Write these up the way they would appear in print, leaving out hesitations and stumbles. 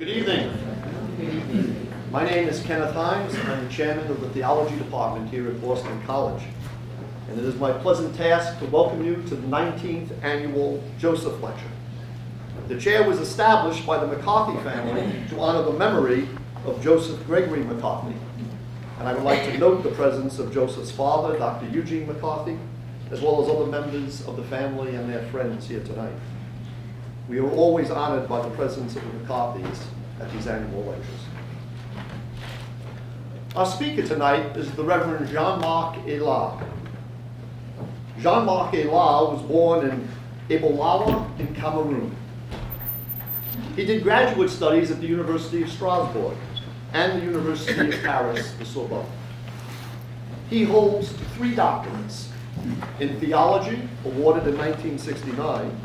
Good evening. My name is Kenneth Himes. I'm the chairman of the theology department here at Boston College. And it is my pleasant task to welcome you to the 19th annual Joseph Lecture. The chair was established by the McCarthy family to honor the memory of Joseph Gregory McCarthy. And I would like to note the presence of Joseph's father, Dr. Eugene McCarthy, as well as other members of the family and their friends here tonight. We are always honored by the presence of the McCarthys at these annual lectures. Our speaker tonight is the Reverend Jean-Marc Ela. Jean-Marc Ela was born in Ebolawa in Cameroon. He did graduate studies at the University of Strasbourg and the University of Paris, the Sorbonne. He holds 3 doctorates in theology, awarded in 1969,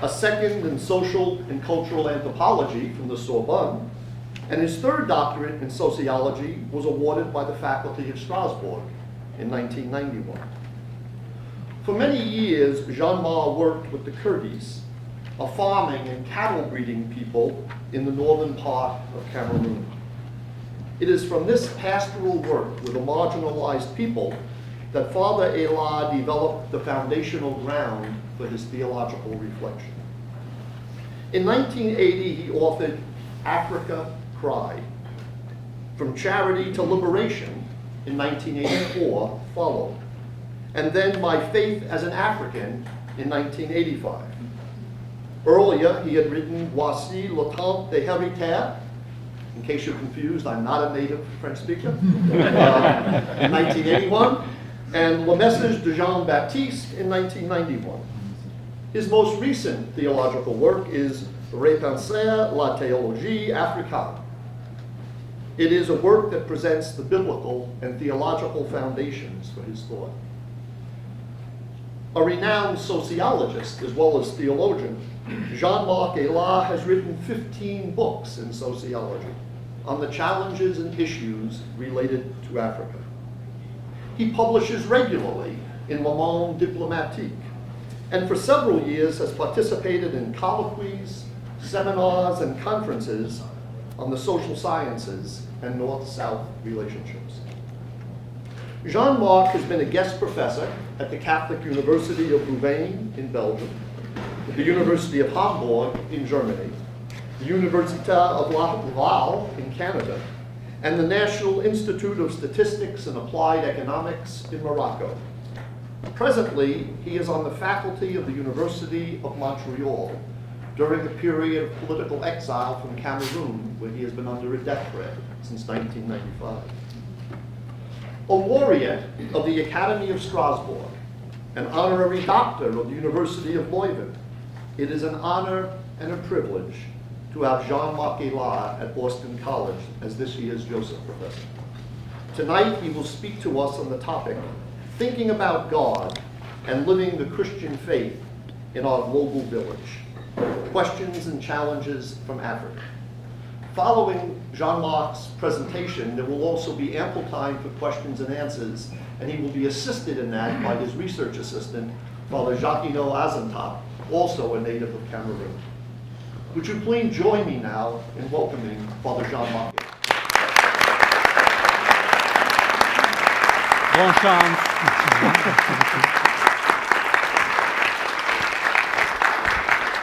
a second in social and cultural anthropology from the Sorbonne, and his 3rd doctorate in sociology was awarded by the faculty of Strasbourg in 1991. For many years, Jean-Marc worked with the Kurds, a farming and cattle breeding people in the northern part of Cameroon. It is from this pastoral work with a marginalized people that Father Ela developed the foundational ground for his theological reflection. In 1980, he authored Africa Cry. From Charity to Liberation in 1984 followed, and then My Faith as an African in 1985. Earlier, he had written Voici le temps des héritiers. In case you're confused, I'm not a native French speaker, in 1981, and Le Message de Jean-Baptiste in 1991. His most recent theological work is Repenser la théologie africaine. It is a work that presents the biblical and theological foundations for his thought. A renowned sociologist as well as theologian, Jean-Marc Ela has written 15 books in sociology on the challenges and issues related to Africa. He publishes regularly in Le Monde Diplomatique, and for several years has participated in colloquies, seminars, and conferences on the social sciences and North-South relationships. Jean-Marc has been a guest professor at the Catholic University of Louvain in Belgium, the University of Hamburg in Germany, the Université of Laval in Canada, and the National Institute of Statistics and Applied Economics in Morocco. Presently, he is on the faculty of the University of Montreal during a period of political exile from Cameroon, where he has been under a death threat since 1995. A laureate of the Academy of Strasbourg, an honorary doctor of the University of Leuven, it is an honor and a privilege to have Jean-Marc Ela at Boston College as this year's Joseph Professor. Tonight, he will speak to us on the topic, Thinking About God and Living the Christian Faith in Our Global Village, Questions and Challenges from Africa. Following Jean-Marc's presentation, there will also be ample time for questions and answers, and he will be assisted in that by his research assistant, Father Jacquino Azantop, also a native of Cameroon. Would you please join me now in welcoming Father Jean-Marc? Bonne chance.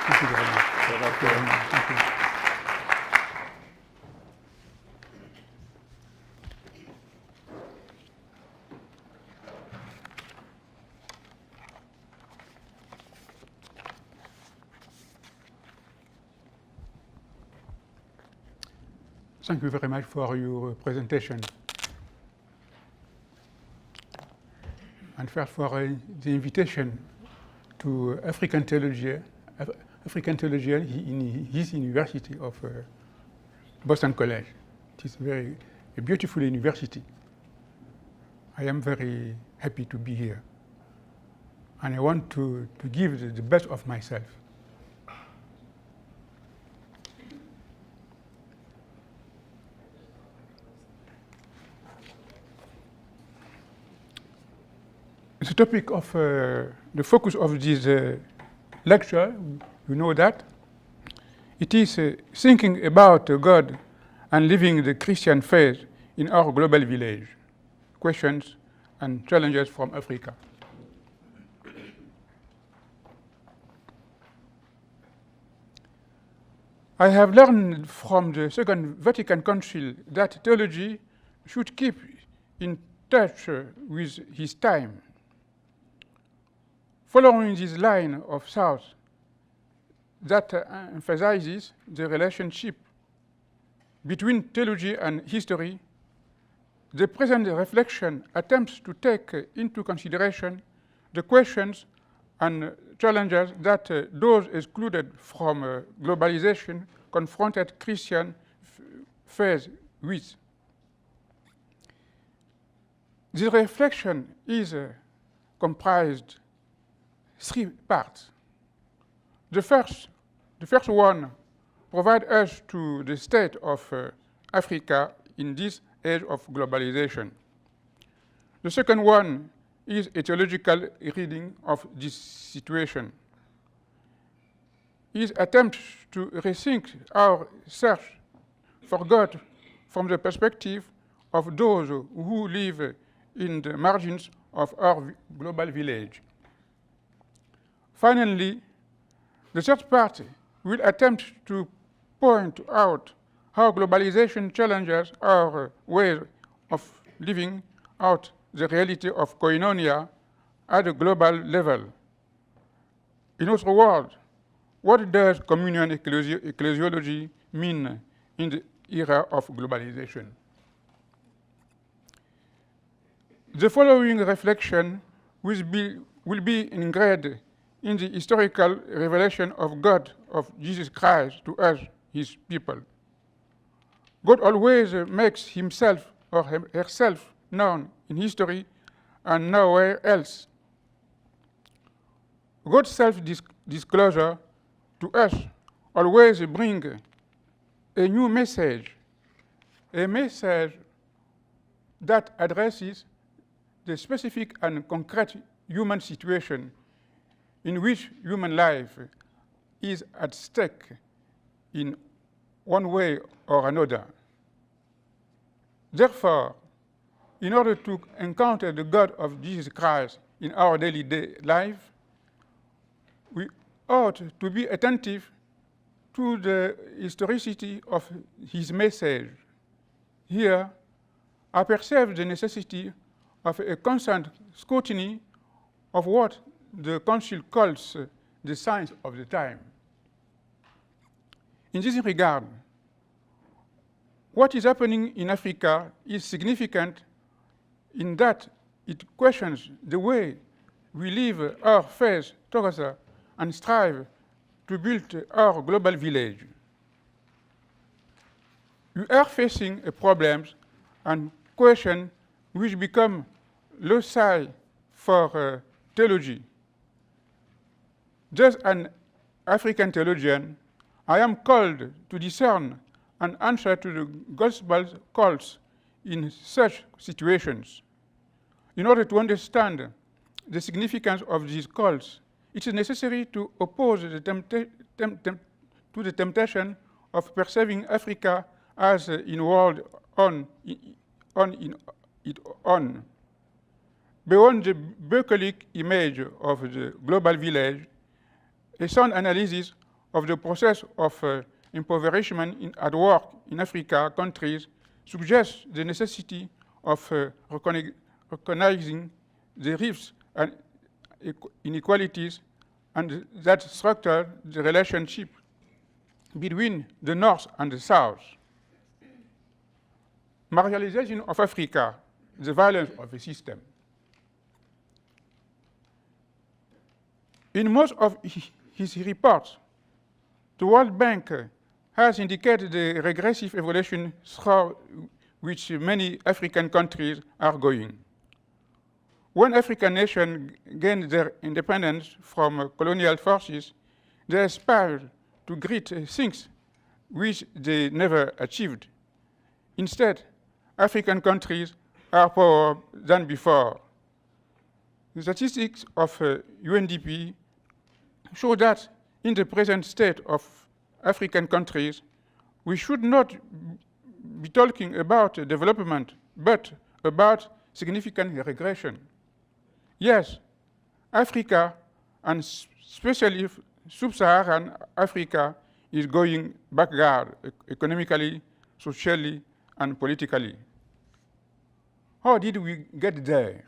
Thank you very much. Thank you. Thank you very much for your presentation. And first for the invitation to African theology in his university of Boston College. It is a beautiful university. I am very happy to be here. And I want to give the best of myself. The topic of the focus of this lecture, you know that, It is thinking about God and living the Christian faith in our global village. Questions and challenges from Africa. I have learned from the Second Vatican Council that theology should keep in touch with his time. Following this line of thought that emphasizes the relationship between theology and history, the present reflection attempts to take into consideration the questions and challenges that those excluded from globalization confronted Christian faith with. This reflection is comprised three parts. The first one provides us to the state of Africa in this age of globalization. The second one is a theological reading of this situation. It attempts to rethink our search for God from the perspective of those who live in the margins of our global village. Finally, the third part will attempt to point out how globalization challenges our way of living out the reality of koinonia at a global level. In other words, what does communion ecclesiology mean in the era of globalization? The following reflection will be ingrained in the historical revelation of God, of Jesus Christ to us, his people. God always makes himself or herself known in history and nowhere else. God's self-disclosure to us always brings a new message, a message that addresses the specific and concrete human situation in which human life is at stake in one way or another. Therefore, in order to encounter the God of Jesus Christ in our daily life, we ought to be attentive to the historicity of his message. Here, I perceive the necessity of a constant scrutiny of what the Council calls the signs of the time. In this regard, what is happening in Africa is significant in that it questions the way we live our faith together and strive to build our global village. We are facing a problems and questions which become loci for theology. Just an African theologian, I am called to discern and answer to the gospel's calls in such situations. In order to understand the significance of these calls, it is necessary to oppose the temptation of perceiving Africa as in world on its own. Beyond the bucolic image of the global village, a sound analysis of the process of impoverishment at work in Africa countries suggests the necessity of recognizing the rifts and inequalities and that structure the relationship between the North and the South. Marginalization of Africa, the violence of the system. In most of his reports, the World Bank has indicated the regressive evolution through which many African countries are going. When African nations gained their independence from colonial forces, they aspired to great things which they never achieved. Instead, African countries are poorer than before. The statistics of UNDP show that in the present state of African countries, we should not be talking about development, but about significant regression. Yes, Africa, and especially sub-Saharan Africa, is going backward economically, socially, and politically. How did we get there?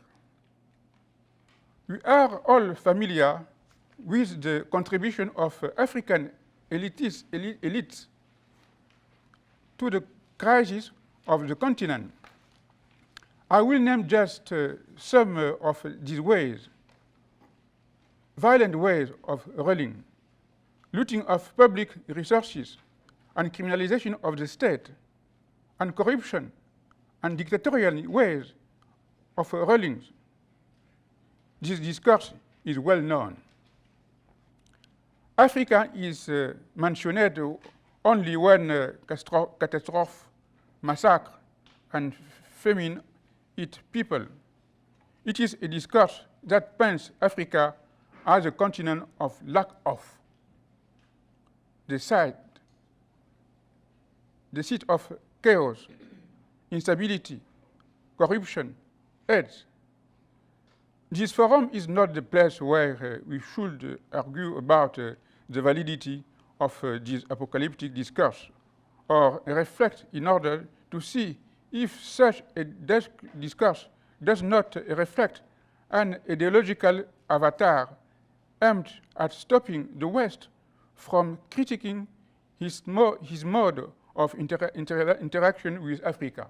We are all familiar with the contribution of African elites to the crisis of the continent. I will name just some of these ways. Violent ways of ruling, looting of public resources, and criminalization of the state, and corruption, and dictatorial ways of rulings. This discourse is well known. Africa is mentioned only when catastrophe, massacre, and famine eat people. It is a discourse that paints Africa as a continent of lack of. The seat of chaos, instability, corruption, AIDS. This forum is not the place where we should argue about the validity of this apocalyptic discourse, or reflect in order to see if such a discourse does not reflect an ideological avatar aimed at stopping the West from critiquing his mode of interaction with Africa.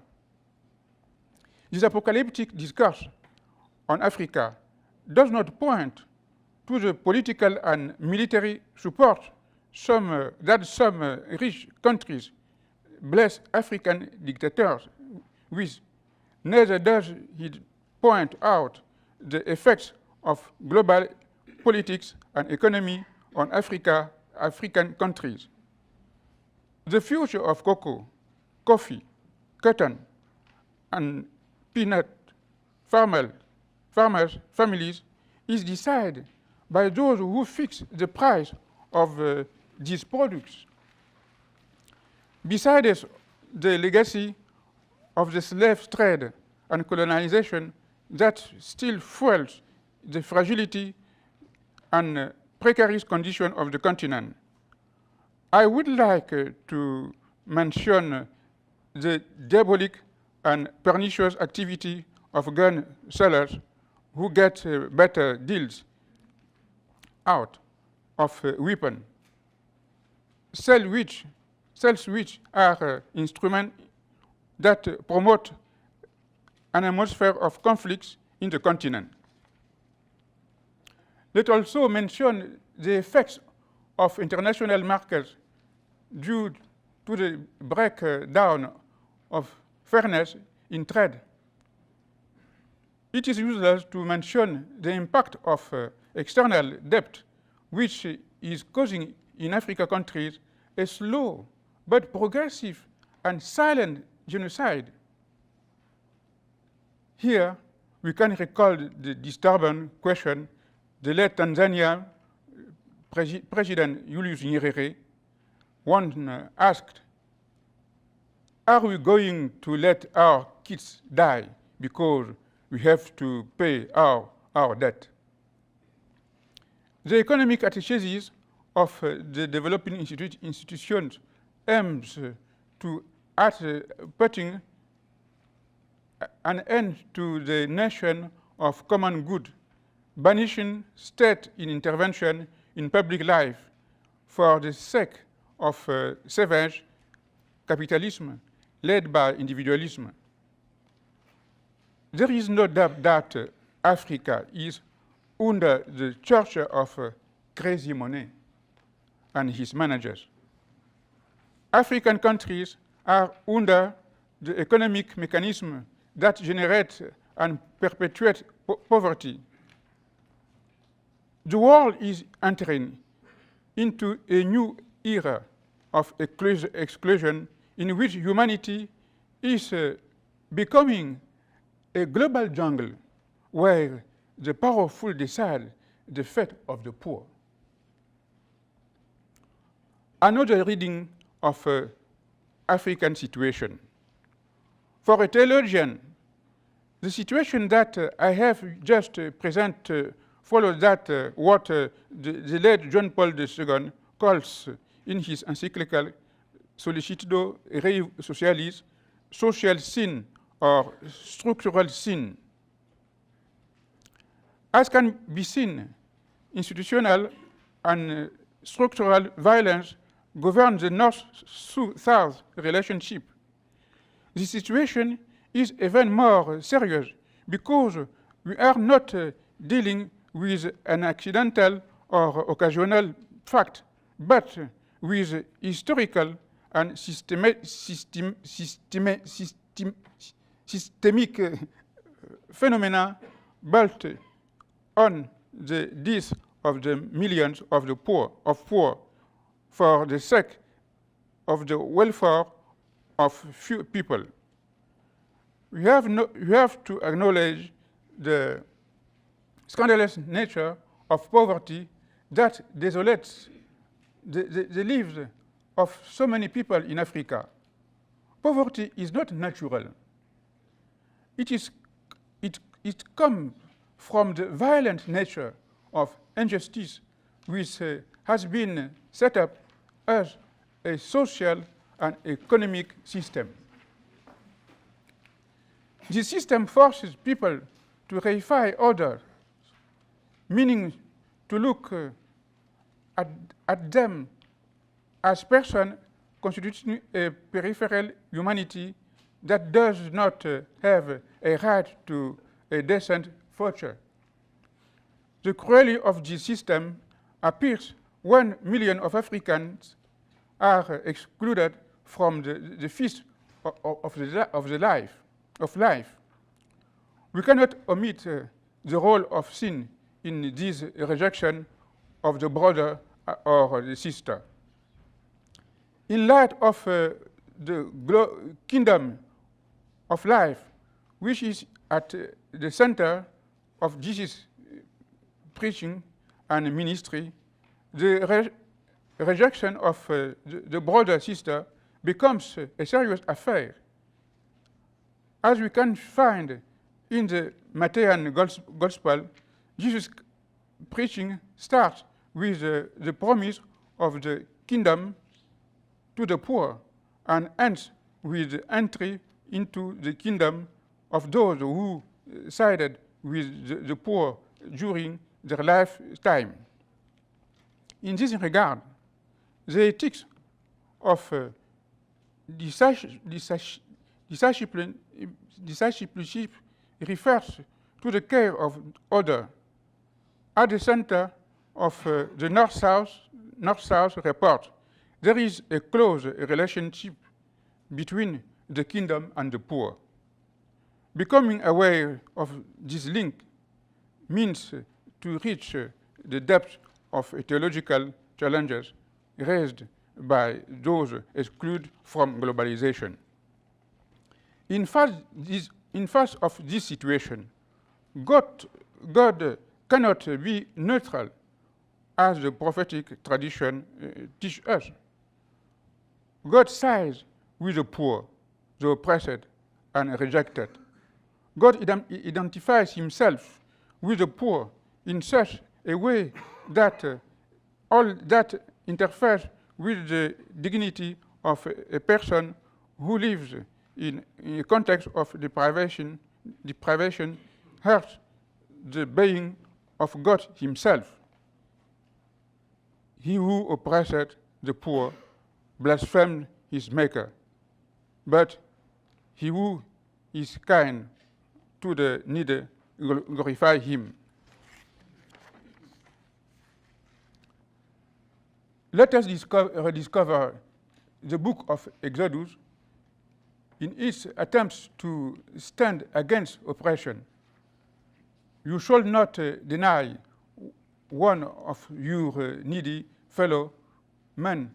This apocalyptic discourse on Africa does not point to the political and military support that some rich countries bless African dictators with. Neither does it point out the effects of global politics and economy on African countries. The future of cocoa, coffee, cotton, and peanut families is decided by those who fix the price of these products. Besides the legacy of the slave trade and colonization that still fuels the fragility and precarious condition of the continent, I would like to mention the diabolic and pernicious activity of gun sellers who get better deals out of weapons, sales which are instruments that promote an atmosphere of conflicts in the continent. Let's also mention the effects of international markets due to the breakdown of fairness in trade. It is useless to mention the impact of external debt, which is causing in African countries a slow but progressive and silent genocide. Here, we can recall the disturbing question the late Tanzania President Julius Nyerere once asked, "Are we going to let our kids die because we have to pay our debt?" The economic antithesis of the developing institutions aims at putting an end to the notion of common good, banishing state intervention in public life for the sake of savage capitalism led by individualism. There is no doubt that Africa is under the torture of crazy money and his managers. African countries are under the economic mechanism that generate and perpetuate poverty. The world is entering into a new era of exclusion in which humanity is becoming a global jungle where the powerful decide the fate of the poor. another reading of African situation. For a theologian, the situation that I have just presented follows that what the late John Paul II calls in his encyclical Sollicitudo Rei Socialis, social sin or structural sin. As can be seen, institutional and structural violence govern the North-South relationship. The situation is even more serious because we are not dealing with an accidental or occasional fact, but with historical and systemic phenomena built on the death of the millions of the poor for the sake of the welfare of few people. We have to acknowledge the scandalous nature of poverty that desolates the lives of so many people in Africa. Poverty is not natural. It comes from the violent nature of injustice which has been set up as a social and economic system. This system forces people to reify others, meaning to look at them as persons constituting a peripheral humanity that does not have a right to a decent future. The cruelty of this system appears when millions of Africans are excluded from the feast of life. We cannot omit the role of sin in this rejection of the brother or the sister. In light of the kingdom of life, which is at the center of Jesus' preaching and ministry, the rejection of the brother sister becomes a serious affair. As we can find in the Matthean Gospel, Jesus' preaching starts with the promise of the kingdom to the poor and ends with the entry into the kingdom of those who sided with the poor during their lifetime. In this regard, the ethics of discipleship refers to the care of others. At the center of the North-South report, there is a close relationship between the kingdom and the poor. Becoming aware of this link means to reach the depth of theological challenges raised by those excluded from globalization. In face of this situation, God cannot be neutral, as the prophetic tradition teaches us. God sides with the poor, the oppressed, and rejected. God identifies himself with the poor in such a way that all that interferes with the dignity of a person who lives in a context of deprivation hurts the being of God himself. He who oppressed the poor blasphemed his maker, but he who is kind to the needy glorifies him. Let us rediscover the book of Exodus in its attempts to stand against oppression. You shall not deny one of your needy fellow men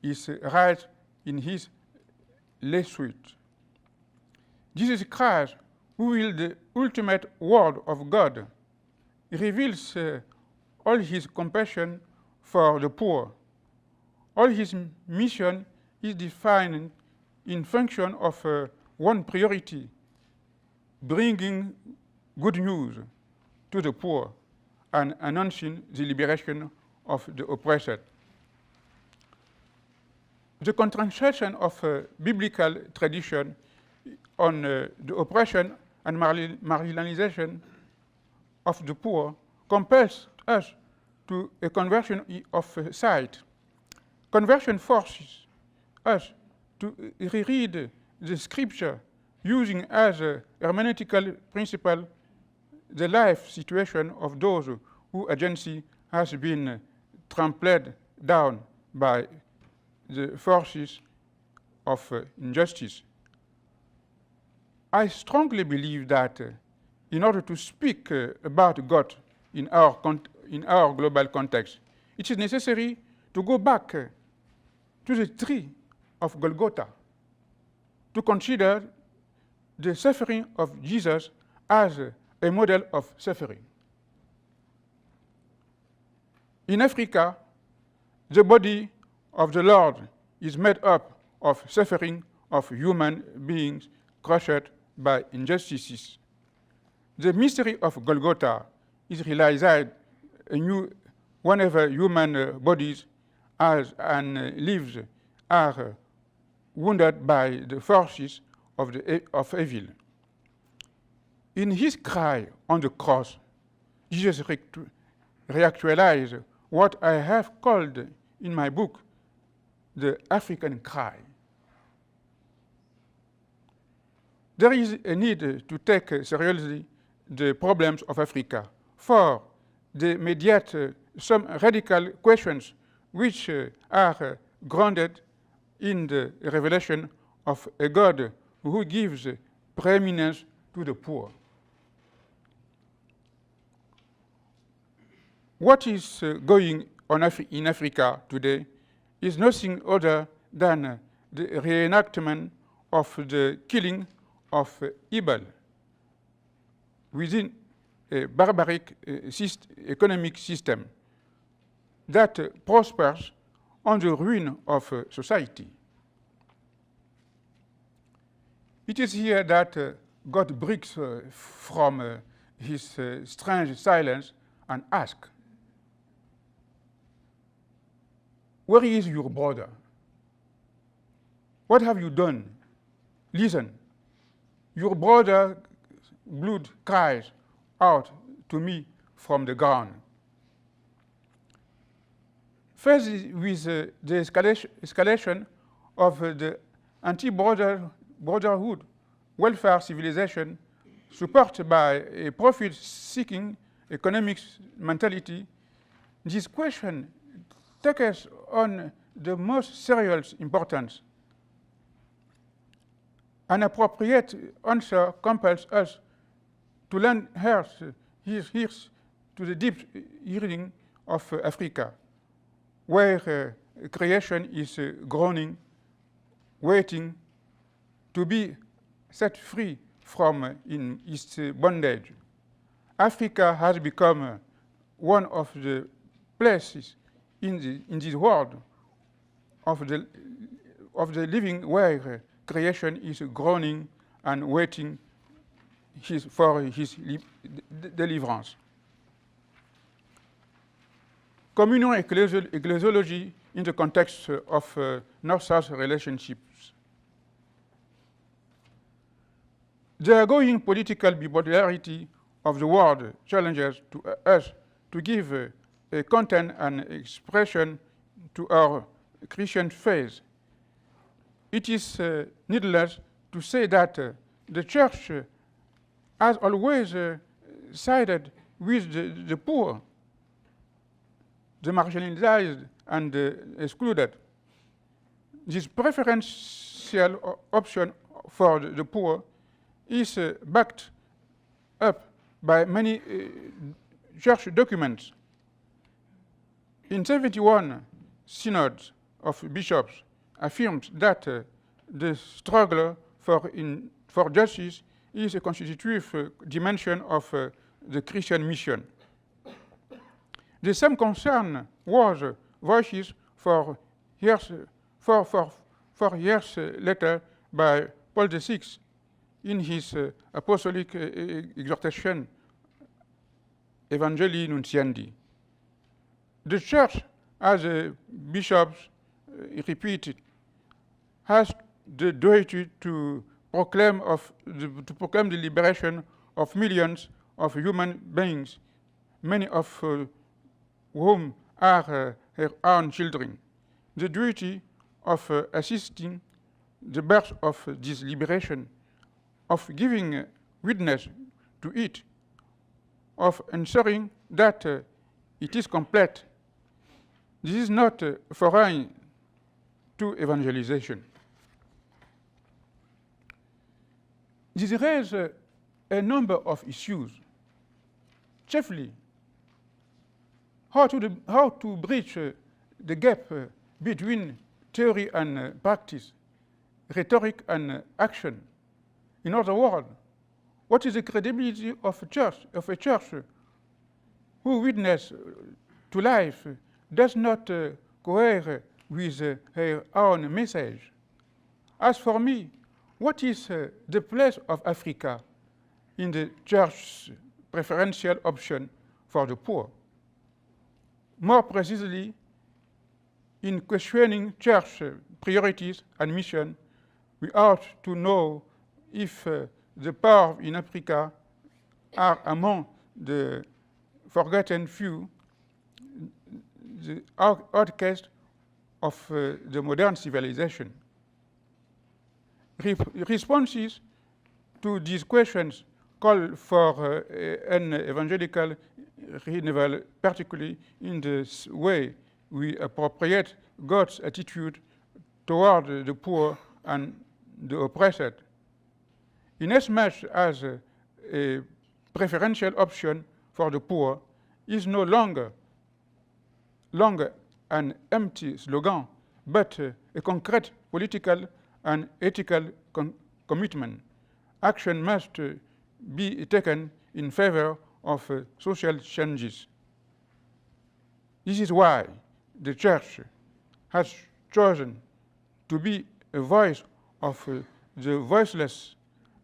is right in his lawsuit. Jesus Christ, who is the ultimate word of God, reveals all his compassion for the poor, all his mission is defined in function of one priority: bringing good news to the poor and announcing the liberation of the oppressed. The concentration of biblical tradition on the oppression and marginalization of the poor compels us to a conversion of sight. Conversion forces us to reread the scripture using as a hermeneutical principle the life situation of those whose agency has been trampled down by the forces of injustice. I strongly believe that in order to speak about God in our global context, it is necessary to go back to the tree of Golgotha, to consider the suffering of Jesus as a model of suffering. In Africa, the body of the Lord is made up of suffering of human beings crushed by injustices. The mystery of Golgotha is realized anew whenever human bodies and lives are wounded by the forces of evil. In his cry on the cross, Jesus reactualized what I have called in my book the African cry. There is a need to take seriously the problems of Africa, for they mediate some radical questions which are grounded in the revelation of a God who gives preeminence to the poor. What is going on in Africa today is nothing other than the reenactment of the killing of evil within a barbaric economic system that prospers on the ruin of society. It is here that God breaks from his strange silence and asks, "Where is your brother? What have you done? Listen, your brother's blood cries out to me from the ground." Faced with the escalation of the anti-brotherhood welfare civilization supported by a profit-seeking economic mentality, this question takes on the most serious importance. An appropriate answer compels us to lend ears to the deep yearning of Africa, where creation is groaning, waiting to be set free from in its bondage. Africa has become one of the places in this world of the living where creation is groaning and waiting for his deliverance. Communion ecclesiology in the context of North-South relationships. The ongoing political bipolarity of the world challenges to us to give a content and expression to our Christian faith. It is needless to say that the Church has always sided with the poor, the marginalized and excluded. This preferential option for the poor is backed up by many church documents. In 71, synods of bishops affirmed that the struggle for justice is a constitutive dimension of the Christian mission. The same concern was voices for years, 4 years later by Paul VI in his apostolic exhortation Evangelii Nuntiandi. The Church, as bishops repeated, has the duty to proclaim the liberation of millions of human beings, many of whom are her own children. The duty of assisting the birth of this liberation, of giving witness to it, of ensuring that it is complete. This is not foreign to evangelization. This raises a number of issues, chiefly how to bridge the gap between theory and practice, rhetoric and action. In other words, what is the credibility of a church who witness to life does not cohere with her own message? As for me, what is the place of Africa in the church's preferential option for the poor? More precisely, in questioning church priorities and mission, we ought to know if the poor in Africa are among the forgotten few, the outcast of the modern civilization. Responses to these questions call for an evangelical renewal, particularly in the way we appropriate God's attitude toward the poor and the oppressed. Inasmuch as a preferential option for the poor is no longer an empty slogan, but a concrete political and ethical commitment, action must be taken in favor of social changes. This is why the Church has chosen to be a voice of the voiceless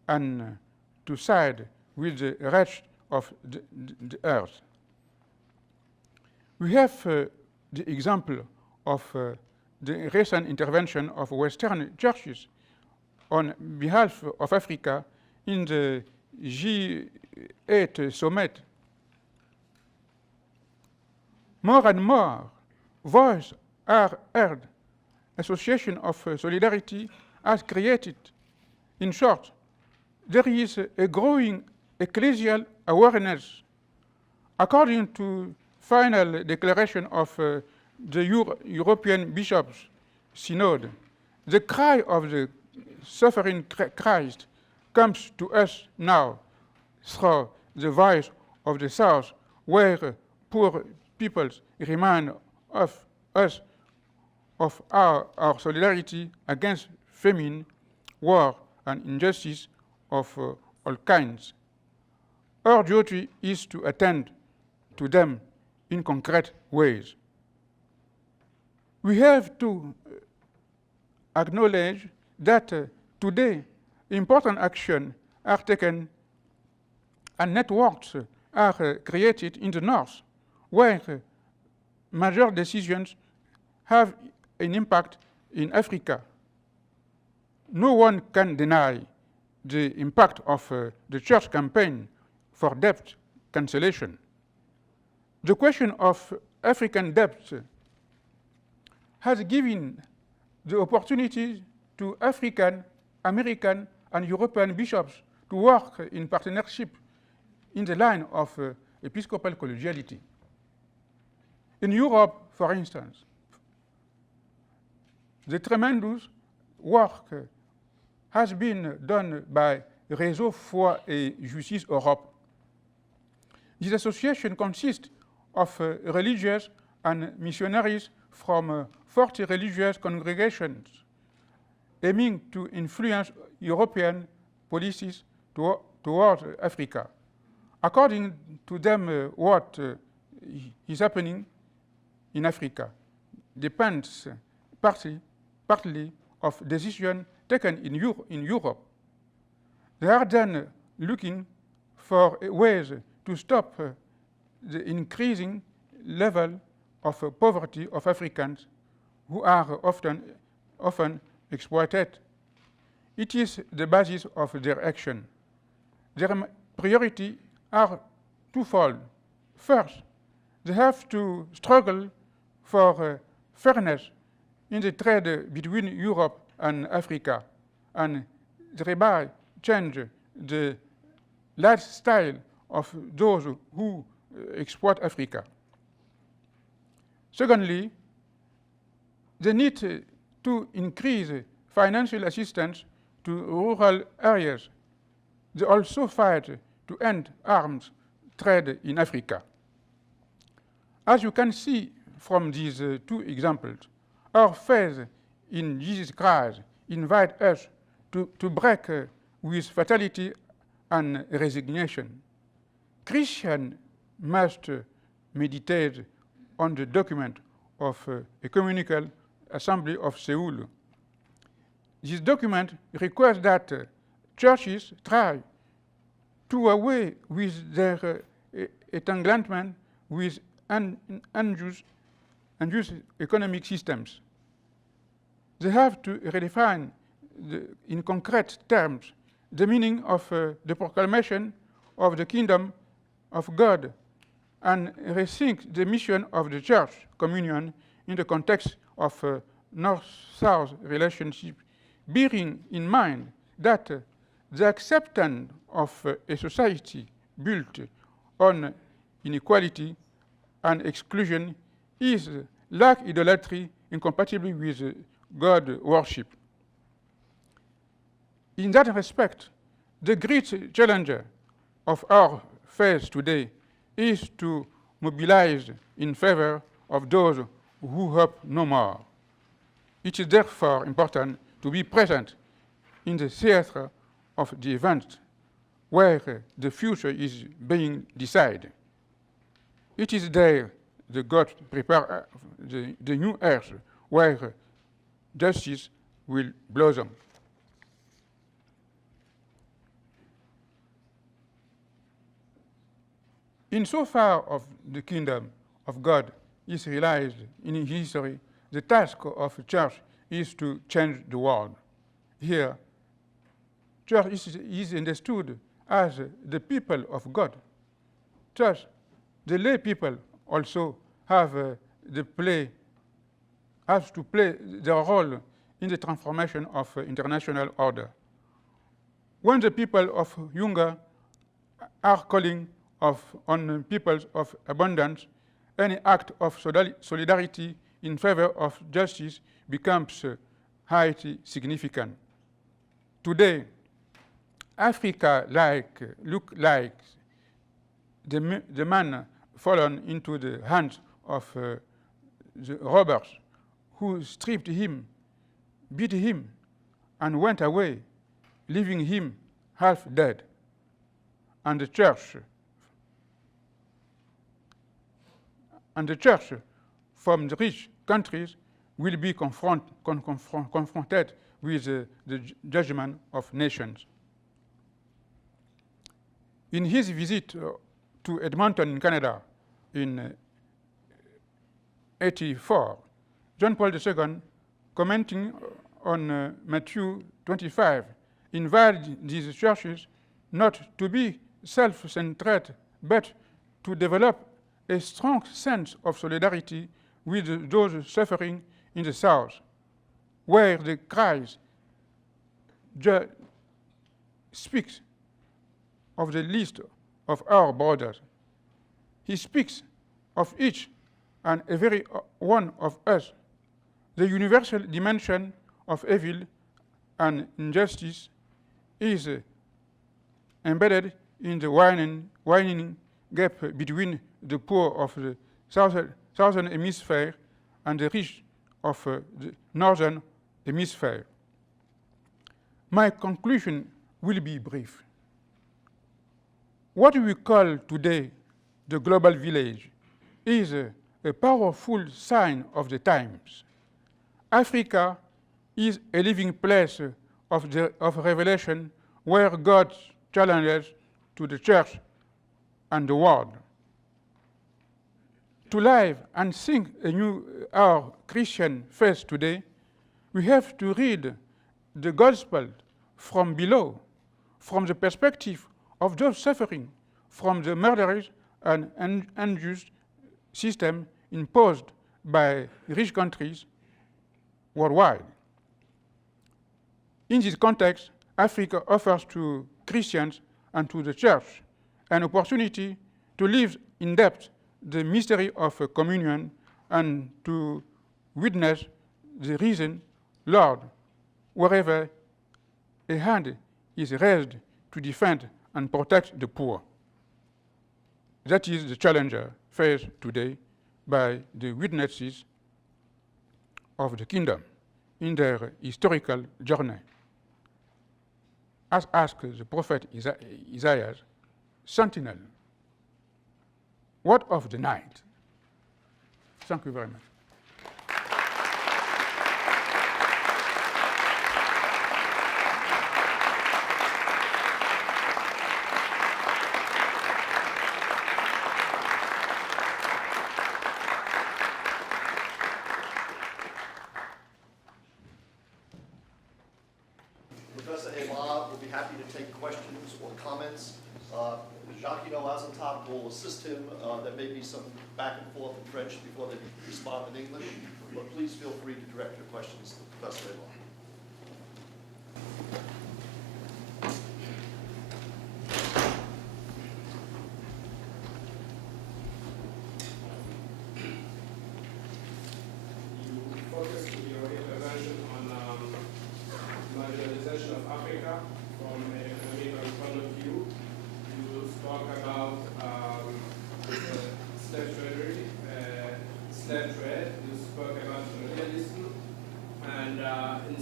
and to side with the wretched of the earth. We have the example of the recent intervention of Western churches on behalf of Africa in the G8 summit. More and more voices are heard. Association of solidarity has created. In short, there is a growing ecclesial awareness. According to final declaration of the European Bishops' Synod, the cry of the suffering Christ comes to us now through the voice of the South, where poor peoples remind of us of our solidarity against famine, war, and injustice of all kinds. Our duty is to attend to them in concrete ways. We have to acknowledge that today important actions are taken and networks are created in the North, where major decisions have an impact in Africa. No one can deny the impact of the Church campaign for debt cancellation. The question of African debt has given the opportunity to African, American, and European bishops to work in partnership in the line of episcopal collegiality. In Europe, for instance, the tremendous work has been done by Réseau Foi et Justice Europe. This association consists of religious and missionaries from 40 religious congregations aiming to influence European policies toward Africa. According to them, what is happening in Africa depends partly of decisions taken in Europe. They are then looking for ways to stop the increasing level of poverty of Africans who are often exploited. It is the basis of their action. Their priorities are twofold. First, they have to struggle for fairness in the trade between Europe and Africa, and thereby change the lifestyle of those who exploit Africa. Secondly, they need to increase financial assistance to rural areas. They also fight to end arms trade in Africa. As you can see from these two examples, our faith in Jesus Christ invites us to break with fatality and resignation. Christians must meditate on the document of Ecumenical Assembly of Seoul. This document requires that churches try to away with their entanglement with unjust economic systems. They have to redefine in concrete terms the meaning of the proclamation of the kingdom of God and rethink the mission of the church communion in the context of North-South relationship, bearing in mind that the acceptance of a society built on inequality and exclusion is, like idolatry, incompatible with God worship. In that respect, the great challenge of our faith today is to mobilize in favor of those who hope no more. It is therefore important to be present in the theater of the event where the future is being decided. It is there that God prepares the new earth where justice will blossom. Insofar as the kingdom of God is realized in history, the task of the church is to change the world. Here, church is understood as the people of God. Thus, the lay people also have to play their role in the transformation of international order. When the people of hunger are calling on peoples of abundance, any act of solidarity in favor of justice becomes highly significant. Today, Africa look like the man fallen into the hands of the robbers who stripped him, beat him, and went away, leaving him half dead. And the church from the rich countries will be confronted with the judgment of nations. In his visit to Edmonton in Canada in 1884, John Paul II, commenting on Matthew 25, invited these churches not to be self-centered, but to develop a strong sense of solidarity with those suffering in the South, where the Christ speaks of the least of our brothers. He speaks of each and every one of us. The universal dimension of evil and injustice is embedded in the widening gap between the poor of the southern hemisphere and the rich of the northern hemisphere. My conclusion will be brief. What we call today the global village is a powerful sign of the times. Africa is a living place of revelation where God challenges to the church and the world. To live and sing our Christian faith today, we have to read the gospel from below, from the perspective of those suffering from the murderous and unjust system imposed by rich countries worldwide. In this context, Africa offers to Christians and to the church an opportunity to live in depth the mystery of communion and to witness the risen Lord wherever a hand is raised to defend and protect the poor. That is the challenge faced today by the witnesses of the kingdom in their historical journey. As asked the prophet Isaiah, sentinel, what of the night? Thank you very much. Professor Ela will be happy to take questions or comments. Jean-Marc Ela on top will assist him. There may be some back and forth in French before they respond in English, but please feel free to direct your questions to Professor Ela. You focused your intervention on marginalization of Africa from an economic point of view. You spoke about slave trade. You spoke about colonialism, and in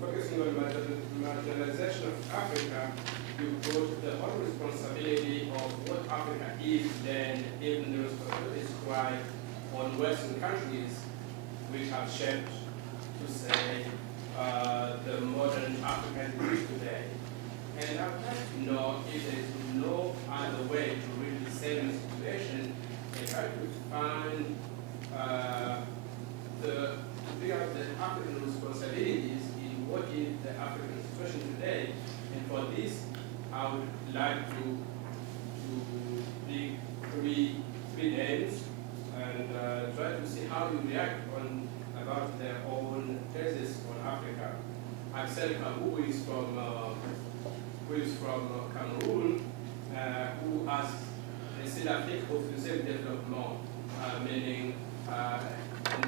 focusing on marginalization of Africa, you put the whole responsibility of what Africa is, then even the responsibility described on Western countries, which have shaped, to say, the modern African youth today. And I'd like to know if there is no other way to read the same situation and try to find to figure out the African responsibilities in what is the African situation today. And for this, I would like to pick three names and try to see how you react about their own thesis on Africa. Axel Kambu, who is from Cameroon, who asks, c'est l'Afrique refusait le développement, meaning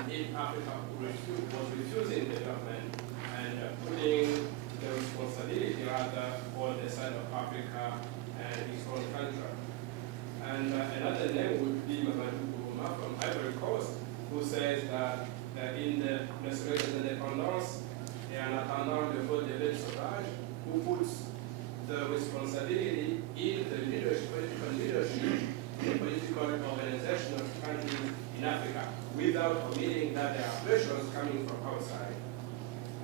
if Africa was refusing development and putting the responsibility rather on the side of Africa and its own country. And another name would be Mamadou Bourouma from Ivory Coast, who says that in the Restoration de l'Indépendance et en attendant le vote des bêtes sauvages, who puts the responsibility in the political leadership, the political organization of countries in Africa, without omitting that there are pressures coming from outside.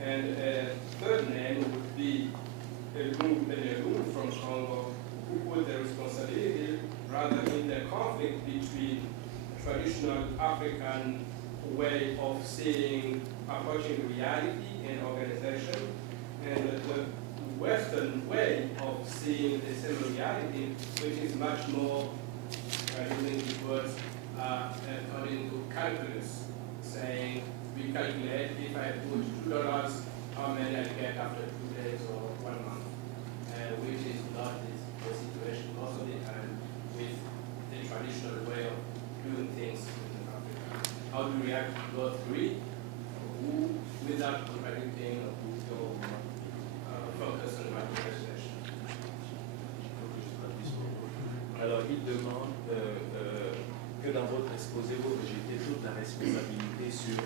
And a third name would be Elou from Congo, who put the responsibility rather in the conflict between traditional African way of approaching reality and organization, and the Western way of seeing the same reality, which is much more, using the words, according to calculus, saying we calculate if I put $2, how many I get after 2 days or 1 month, which is not the situation most of the time with the traditional way of doing things in Africa. How do you react to those three? Who, without contradicting, who focus on marginalization? Alors, il demande que dans votre exposé, vous rejetez toute la responsabilité sur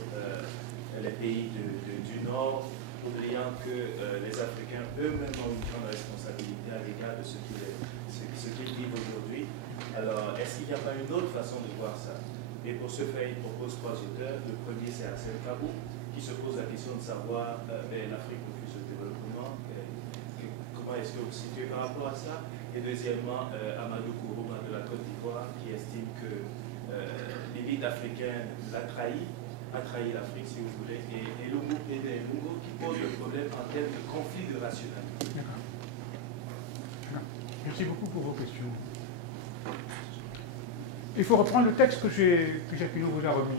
les pays du Nord, oubliant que les Africains eux-mêmes ont une grande responsabilité à l'égard de ce qu'ils vivent aujourd'hui. Alors, est-ce qu'il n'y a pas une autre façon de voir ça? Et pour ce faire, il propose 3 auteurs. Le premier, c'est Hassan Kabou, qui se pose la question de savoir l'Afrique depuis ce développement. Comment est-ce que vous vous situez par rapport à ça? Et deuxièmement, Amadou Kourouma de la Côte d'Ivoire, qui estime que l'élite africaine a trahi l'Afrique, si vous voulez, et Lungu qui pose le problème en termes de conflit de rationalité. D'accord. Merci beaucoup pour vos questions. Il faut reprendre le texte que Jacqueline vous a remis.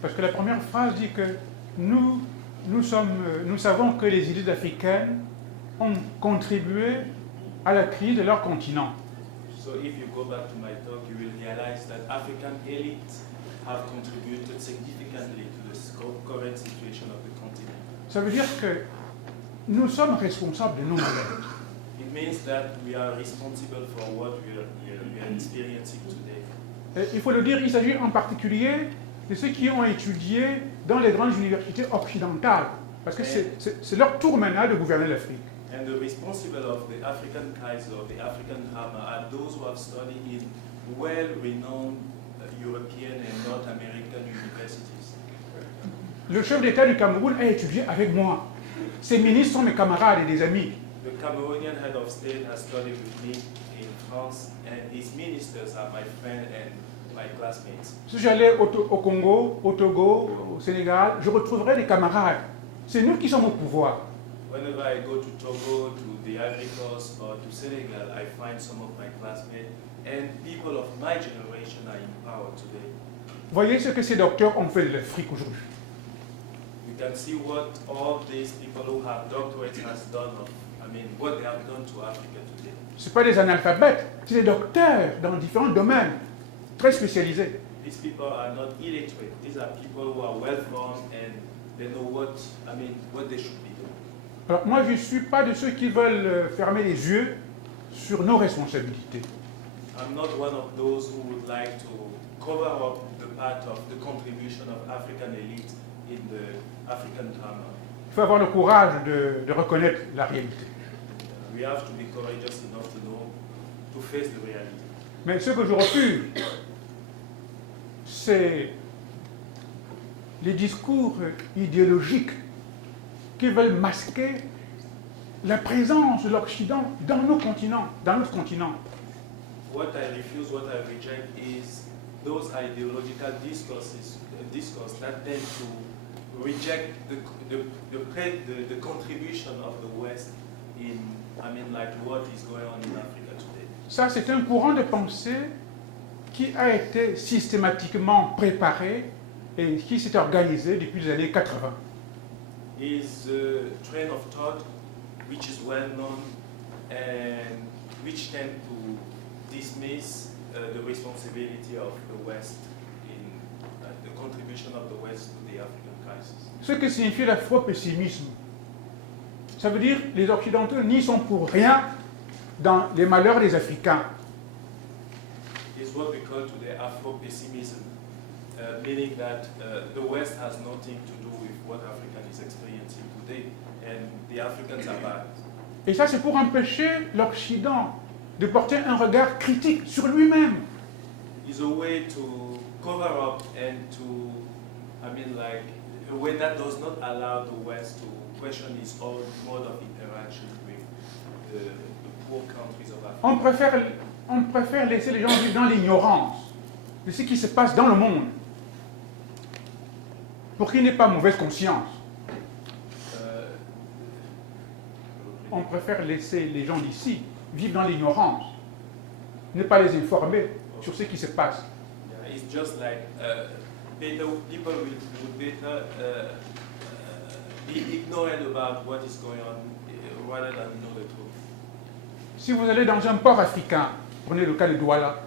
Parce que la première phrase dit que nous savons que les élites africaines ont contribué à la crise de leur continent. So if you go back to my talk, you will realize that African elites have contributed significantly to the current situation of the continent. Ça veut dire que nous sommes responsables de nos malheurs. It means that we are responsible for what we are experiencing today. Et il faut le dire, il s'agit en particulier de ceux qui ont étudié dans les grandes universités occidentales, parce que c'est leur tour maintenant de gouverner l'Afrique. And the responsible of the African Kaiser, of the African drama, are those who have studied in well-renowned European and North American universities. Le chef d'État du Cameroun a étudié avec moi. Ses ministres sont mes camarades et des amis. The Cameroonian head of state has studied with me in France, and his ministers are my friends and my classmates. Si j'allais au Congo, au Togo, au Sénégal, je retrouverai des camarades. C'est nous qui sommes au pouvoir. Whenever I go to Togo, to the Ivory Coast, or to Senegal, I find some of my classmates, and people of my generation are in power today. Voyez ce que ces docteurs ont fait de l'Afrique aujourd'hui. You can see what all these people who have doctorates has done what they have done to Africa today. Ce pas des analphabètes, c'est des docteurs dans différents domaines, très spécialisés. These people are not illiterate. These are people who are well formed and they know what they should be doing. Alors moi, je ne suis pas de ceux qui veulent fermer les yeux sur nos responsabilités. I'm not one of those who would like to cover up the part of the contribution of African elite in the African drama. Il faut avoir le courage de reconnaître la réalité. We have to be courageous enough to face the reality. Mais ce que je refuse, c'est les discours idéologiques qui veulent masquer la présence de l'Occident dans nos continents, dans notre continent. What I refuse, what I reject is those ideological discourse that tend to reject the contribution of the West in, what is going on in Africa today. Ça, c'est un courant de pensée qui a été systématiquement préparé et qui s'est organisé depuis les années 80. Is a train of thought which is well known and which tend to dismiss the responsibility of the West in the contribution of the West to the African crisis. Ce que signifie l'afro-pessimisme, ça veut dire que les Occidentaux n'y sont pour rien dans les malheurs des Africains. Is what we call today Afro-pessimism, meaning that the West has nothing to do with what Africa is experiencing today, and the Africans are bad. Et ça, c'est pour empêcher l'Occident de porter un regard critique sur lui-même. It's a way to cover up and to, a way that does not allow the West to question its own mode of interaction with the poor countries of Africa. On préfère laisser les gens vivre dans l'ignorance de ce qui se passe dans le monde pour qu'il n'ait pas mauvaise conscience. On préfère laisser les gens d'ici vivre dans l'ignorance, ne pas les informer sur ce qui se passe. Yeah, it's just like people would better be ignorant about what is going on rather than know the truth. Si vous allez dans un port africain, prenez le cas de Douala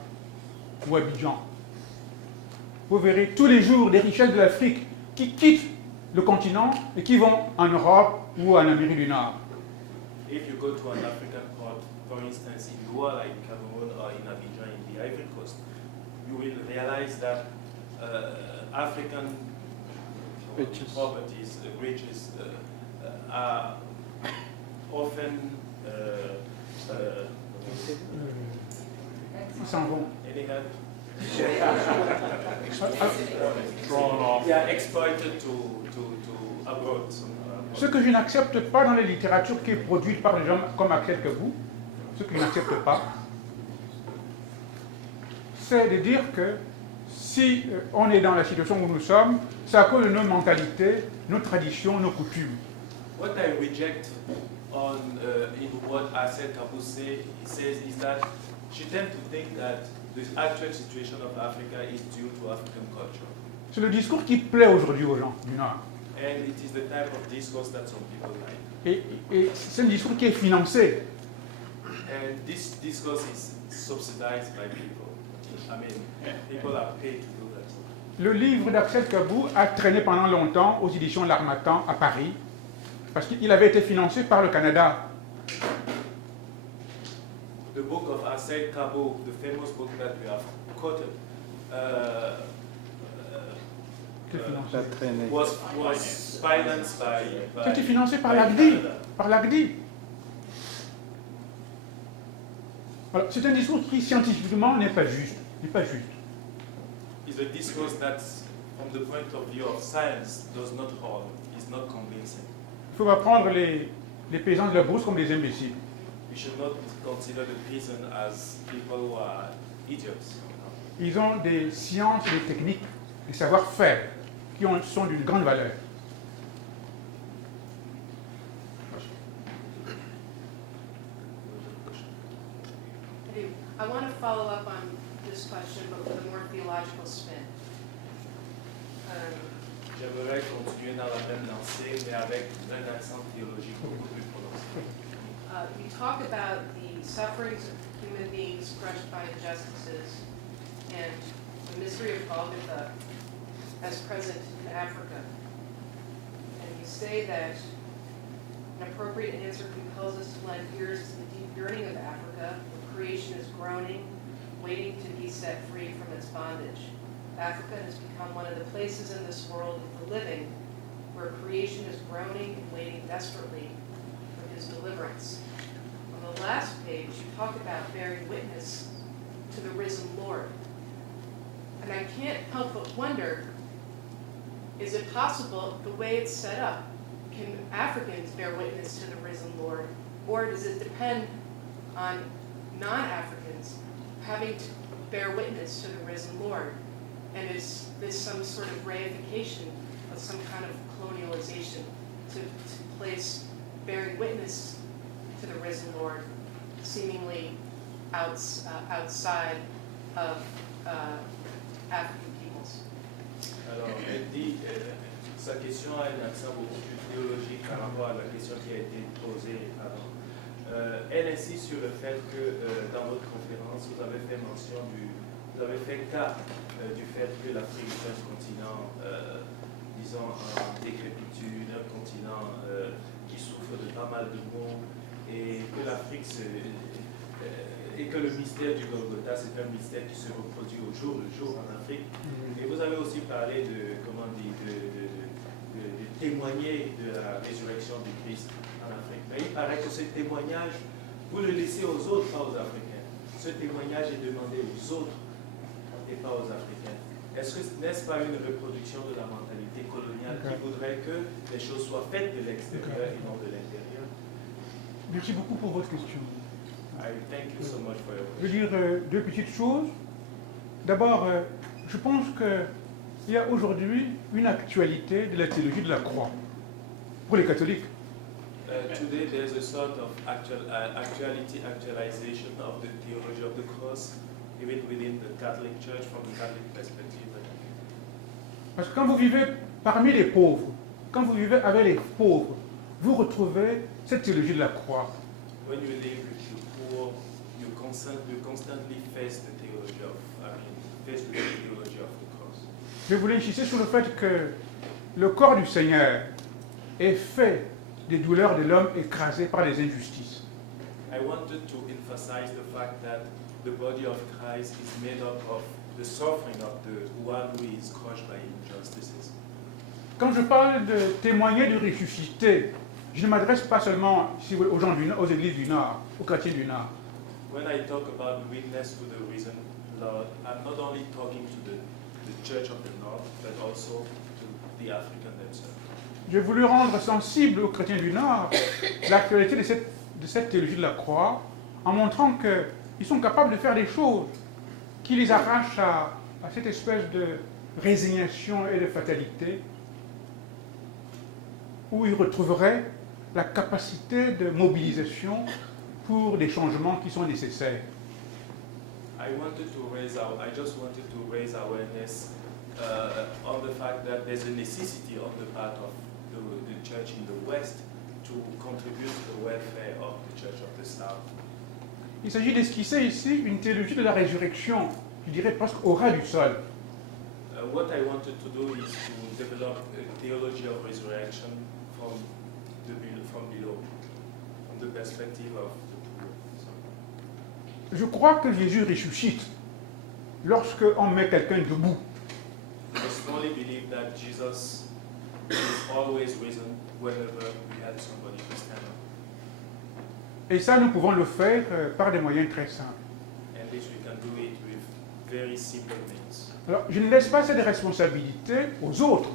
ou Abidjan, vous verrez tous les jours des richesses de l'Afrique qui quittent le continent et qui vont en Europe ou en Amérique du Nord. If you go to an African port, for instance in Douala, in Cameroon, or in Abidjan, in the Ivory Coast, you will realize that African properties, riches, are often Ils s'en vont. any help? drawn off. They are exploited to abroad. Ce que je n'accepte pas dans la littérature qui est produite par des gens comme Axel Kabou, ce que je n'accepte pas, c'est de dire que si on est dans la situation où nous sommes, c'est à cause de nos mentalités, nos traditions, nos coutumes. What I reject in what Axel Kabou says is that she tends to think that the actual situation of Africa is due to African culture. C'est le discours qui plaît aujourd'hui aux gens du Nord. And it is the type of discourse that some people like. Et c'est un discours qui est financé. And this discourse is subsidized by people. I mean, people are paid to do that. Le livre d'Axel Kabou a traîné pendant longtemps aux éditions L'Harmattan à Paris, parce qu'il avait été financé par le Canada. The book of Axel Kabou, the famous book that we have quoted, was financed by C'était financé par l'ACDI. Canada. Par l'ACDI. Alors, c'est un discours qui scientifiquement n'est pas juste. N'est pas juste. It's a discourse that, from the point of view of science, does not hold, is not convincing. Il ne faut pas prendre les paysans de la brousse comme des imbéciles. We should not consider the peasant as people who are idiots. Ils ont des sciences, des techniques, des savoir-faire qui sont d'une grande valeur. I want to follow up on this question, but with a more theological spin. J'aimerais continuer dans la même lancée, mais avec un accent théologique beaucoup plus prononcé. You talk about the sufferings of human beings crushed by injustices and the misery of Golgotha as present in Africa. And you say that an appropriate answer compels us to lend ears to the deep yearning of Africa, where creation is groaning, waiting to be set free from its bondage. Africa has become one of the places in this world of the living where creation is groaning and waiting desperately for his deliverance. On the last page, you talk about bearing witness to the risen Lord. And I can't help but wonder, is it possible, the way it's set up, can Africans bear witness to the risen Lord? Or does it depend on non-Africans having to bear witness to the risen Lord? And is this some sort of reification of some kind of colonialization to place bearing witness to the risen Lord seemingly outside of African peoples? Alors, elle dit, sa question a un accent beaucoup plus théologique par rapport à la question qui a été posée avant. Elle insiste sur le fait que dans votre conférence, vous avez fait mention vous avez fait cas du fait que l'Afrique est un continent, disons, en décrépitude, un continent qui souffre de pas mal de maux, et que l'Afrique et que le mystère du Golgotha, c'est un mystère qui se reproduit au jour le jour en Afrique. Et vous avez aussi parlé de témoigner de la résurrection du Christ en Afrique. Mais il paraît que ce témoignage, vous le laissez aux autres, pas aux Africains. Ce témoignage est demandé aux autres et pas aux Africains. N'est-ce pas une reproduction de la mentalité coloniale qui voudrait que les choses soient faites de l'extérieur et non de l'intérieur? Merci beaucoup pour votre question. I thank you so much for your Je question. veux dire deux petites choses. D'abord, je pense qu'il y a aujourd'hui une actualité de la théologie de la croix pour les catholiques. Today there's a sort of actualization of the theology of the cross, even within the Catholic Church, from the Catholic perspective. Parce que quand vous vivez parmi les pauvres, quand vous vivez avec les pauvres, vous retrouvez cette théologie de la croix. When you live with the poor, you constantly face the theology of, face with the theology of the cross. Je voulais insister sur le fait que le corps du Seigneur est fait des douleurs de l'homme écrasé par les injustices. I wanted to emphasize the fact that the body of Christ is made up of the suffering of the one who is crushed by injustices. Quand je parle de témoigner du ressuscité, je ne m'adresse pas seulement aux gens aux églises du Nord, aux chrétiens du Nord. When I talk about witness to the risen Lord, I'm not only talking to the the Church of the North, but also to the Africans themselves. J'ai voulu rendre sensible aux chrétiens du Nord l'actualité de cette théologie de la croix en montrant qu'ils sont capables de faire des choses qui les arrachent à cette espèce de résignation et de fatalité où ils retrouveraient la capacité de mobilisation pour des changements qui sont nécessaires. I just wanted to raise awareness on the fact that there's a necessity on the part of the church in the West to contribute to the welfare of the church of the South. Il s'agit d'esquisser ici une théologie de la résurrection, je dirais presque au ras du sol. What I wanted to do is to develop a theology of resurrection from below, from the perspective of the poor. Je crois que Jésus ressuscite lorsque on met quelqu'un debout. I strongly believe that Jesus is always risen whenever we had somebody to stand up. Et ça, nous pouvons le faire par des moyens très simples. And this we can do it with very simple means. Alors, je ne laisse pas cette responsabilité aux autres.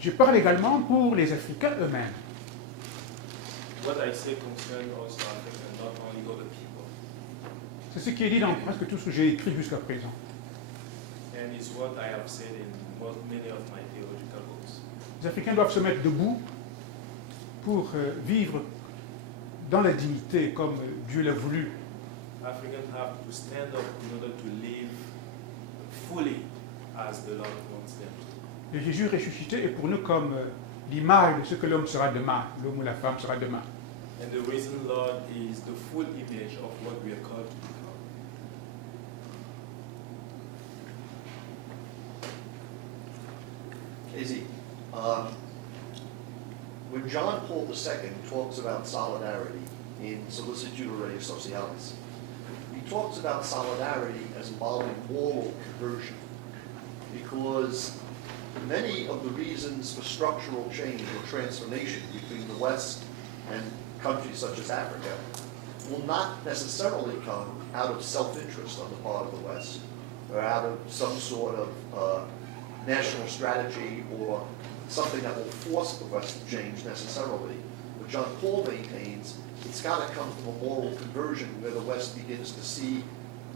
Je parle également pour les Africains eux-mêmes. What I say concerns also Africa, not only other people. C'est ce qui est dit dans presque tout ce que j'ai écrit jusqu'à présent. And it's what I have said in many of my theological books. Les Africains doivent se mettre debout pour vivre dans la dignité comme Dieu l'a voulu. Africans have to stand up in order to live fully as the Lord wants them. Et Jésus ressuscité est pour nous comme l'image de ce que l'homme sera demain, l'homme ou la femme sera demain. And the risen Lord is the full image of what we are called to become. Izzy, when John Paul II talks about solidarity in Solicitude Rei Socialis, he talks about solidarity as involving moral conversion, because many of the reasons for structural change or transformation between the West and countries such as Africa will not necessarily come out of self-interest on the part of the West, or out of some sort of national strategy or something that will force the West to change necessarily. But John Paul maintains it's got to come from a moral conversion where the West begins to see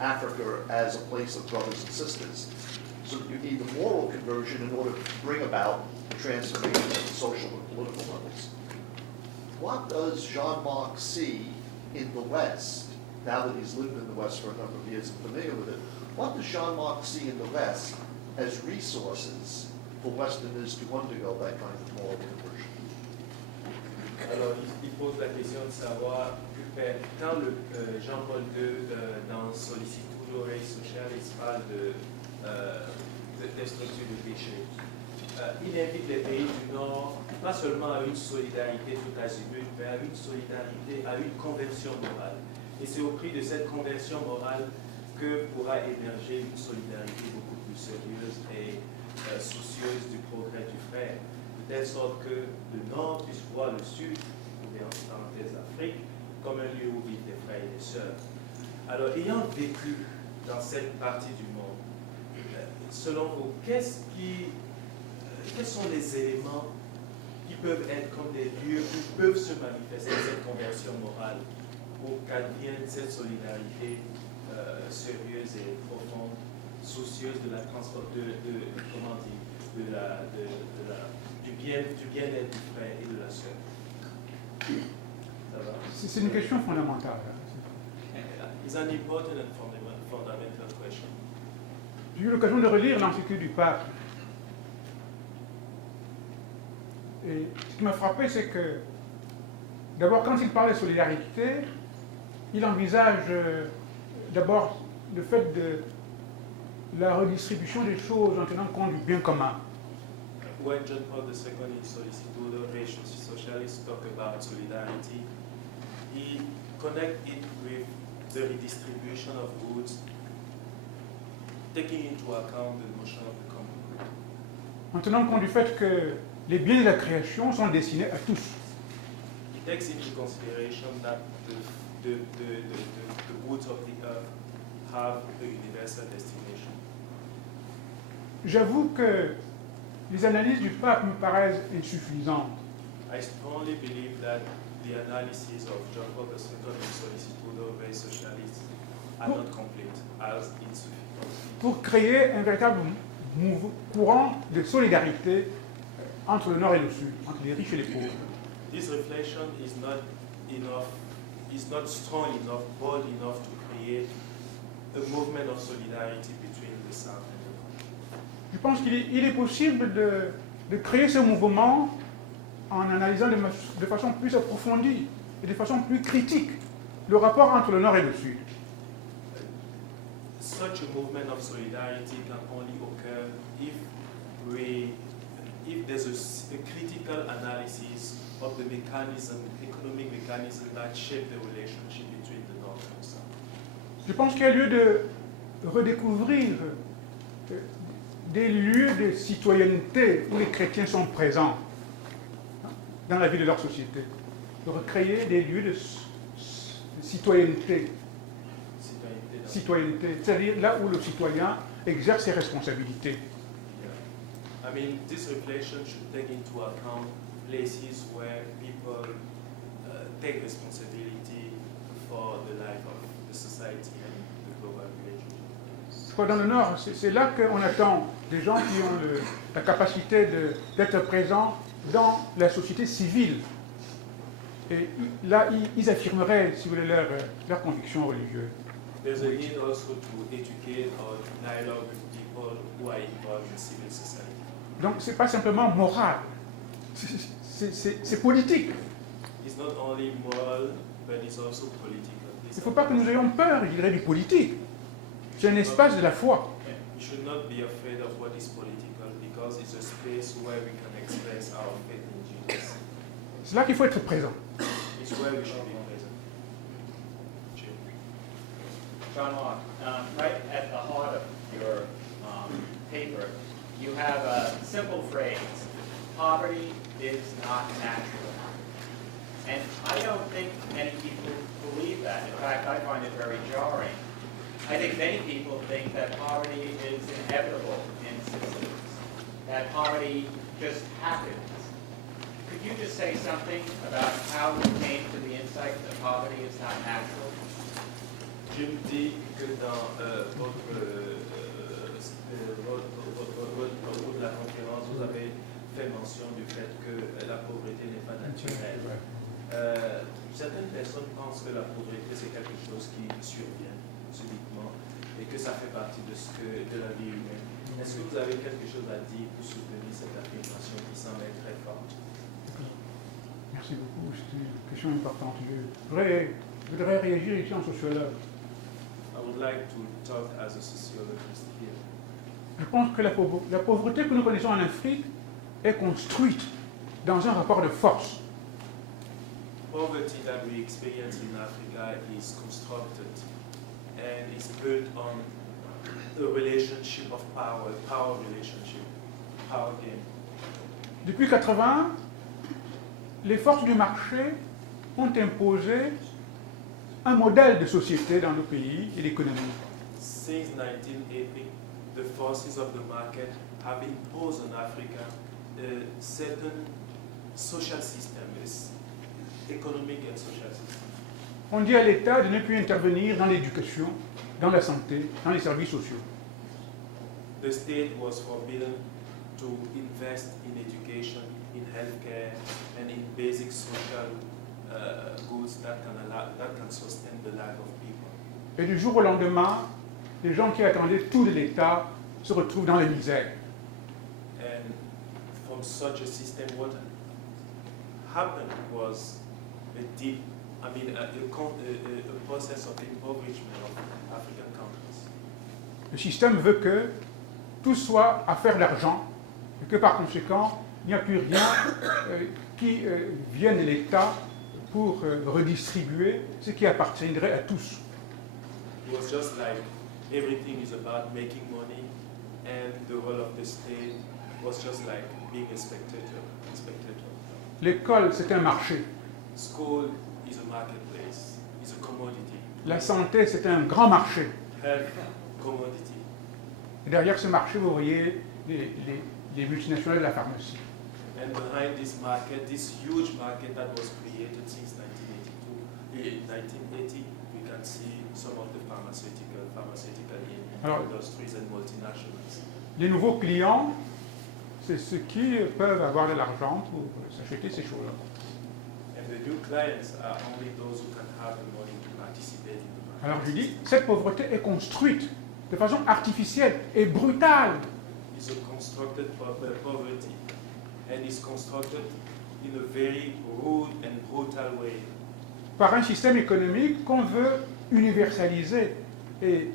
Africa as a place of brothers and sisters. So you need the moral conversion in order to bring about the transformation at the social and political levels. What does Jean-Marc see in the West, now that he's lived in the West for a number of years and familiar with it, what does Jean-Marc see in the West as resources for Westerners to undergo that kind of moral conversion? Alors, il pose la question de savoir, quand Jean-Paul II, dans Solicitudo Rei Socialis, parle des structures de péché, il invite les pays du Nord, pas seulement à une solidarité tout azimut, mais à une solidarité, à une conversion morale. Et c'est au prix de cette conversion morale que pourra émerger une solidarité beaucoup plus sérieuse et soucieuse du progrès du frère, de telle sorte que le Nord puisse voir le Sud, ou bien en parenthèse l'Afrique, comme un lieu où vivent des frères et des sœurs. Alors, ayant vécu dans cette partie du monde, selon vous, quels sont les éléments qui peuvent être comme des lieux où peuvent se manifester cette conversion morale, où qu'advienne cette solidarité sérieuse et profonde, soucieuse de la du bien-être du frère et de la sœur. C'est une question fondamentale. It's an important and fundamental question. J'ai eu l'occasion de relire l'encyclique du pape. Et ce qui m'a frappé, c'est que, d'abord, quand il parle de solidarité, il envisage d'abord le fait de la redistribution des choses en tenant compte du bien commun. When John Paul II in Solicitudo Rei Socialis talk about solidarity, he connect it with the redistribution of goods, taking into account the notion of the common good. En tenant compte du fait que les biens de la création sont destinés à tous. He takes into consideration that the goods of the earth have a universal destination. J'avoue que les analyses du pape me paraissent insuffisantes. I strongly believe that the analysis of Jean-Paul II and Solicitudo Rei Socialist are not complete, as insufficient. Pour créer un véritable courant de solidarité entre le Nord et le Sud, entre les riches et les pauvres. This reflection is not enough, is not strong enough, bold enough to create a movement of solidarity between the South and the North. Je pense qu'il est possible de créer ce mouvement en analysant de façon plus approfondie et de façon plus critique le rapport entre le Nord et le Sud. Such a movement of solidarity can only occur if there's a critical analysis of the economic mechanism that shape the relationship between the North and the South. Je pense qu'il y a lieu de redécouvrir des lieux de citoyenneté où les chrétiens sont présents dans la vie de leur société. De recréer des lieux de citoyenneté, c'est-à-dire là où le citoyen exerce ses responsabilités. Yeah. I mean, this reflection should take into account places where people take responsibility for the life of the society and the global relationship. Dans le Nord, c'est là qu'on attend des gens qui ont la capacité d'être présents dans la société civile. Et là, ils affirmeraient, si vous voulez, leurs convictions religieuses. There's a need also to educate or to dialogue with people who are involved in civil society. Donc, ce n'est pas simplement moral, c'est politique. It's not only moral, but it's also political. Il ne faut pas que nous ayons peur, je dirais, du politique. C'est un espace de la foi. We should not be afraid of what is political because it's a space where we can express our faith in Jesus. C'est là qu'il faut être présent. It's where we should be present. Jim. Jean-Marc, right at the heart of your paper, you have a simple phrase, poverty is not natural. And I don't think many people believe that. In fact, I find it very jarring. I think many people think that poverty is inevitable in systems, that poverty just happens. Could you just say something about how you came to the insight that poverty is not natural? Je me dis que dans votre de la conférence, vous avez fait mention du fait que la pauvreté n'est pas naturelle. Certaines personnes pensent que la pauvreté c'est quelque chose qui survient subitement et que ça fait partie de la vie humaine. Est-ce que vous avez quelque chose à dire pour soutenir cette affirmation qui semble être très forte? Merci beaucoup, c'est une question importante. Je voudrais réagir ici en sociologue. I would like to talk as a sociologist here. Je pense que la pauvreté que nous connaissons en Afrique est construite dans un rapport de force. Poverty that we experience in Africa is constructed and is built on a relationship of power relationship, power game. Depuis 80, les forces du marché ont imposé un modèle de société dans nos pays et l'économie. Since 1980, the forces of the market have imposed on Africa a certain social system, economic and social system. On dit à l'État de ne plus intervenir dans l'éducation, dans la santé, dans les services sociaux. The state was forbidden to invest in education, in healthcare, and in basic social goods that can sustain the life of people. Et du jour au lendemain, les gens qui attendaient tout de l'État se retrouvent dans la misère. And from such a system, what happened was a process of impoverishment of African countries. Le système veut que tout soit affaire d'argent et que par conséquent, il n'y a plus rien qui vienne de l'État pour redistribuer ce qui appartiendrait à tous. It was just like everything is about making money, and the role of the state was just like being a spectator. L'école, c'est un marché. School is a marketplace, is a commodity. La santé, c'est un grand marché. Health, commodity. Et derrière ce marché, vous voyez les multinationales de la pharmacie. And behind this market, this huge market that was created since 1982, in 1980, we can see some of the pharmaceutical industries and multinationals. Les nouveaux clients, c'est ceux qui peuvent avoir de l'argent pour s'acheter ces choses-là. And the new clients are only those who can have the money to participate in the market. Alors je dis, cette pauvreté est construite de façon artificielle et brutale. It's a constructed poverty, and it's constructed in a very rude and brutal way. Par un système économique qu'on veut universaliser et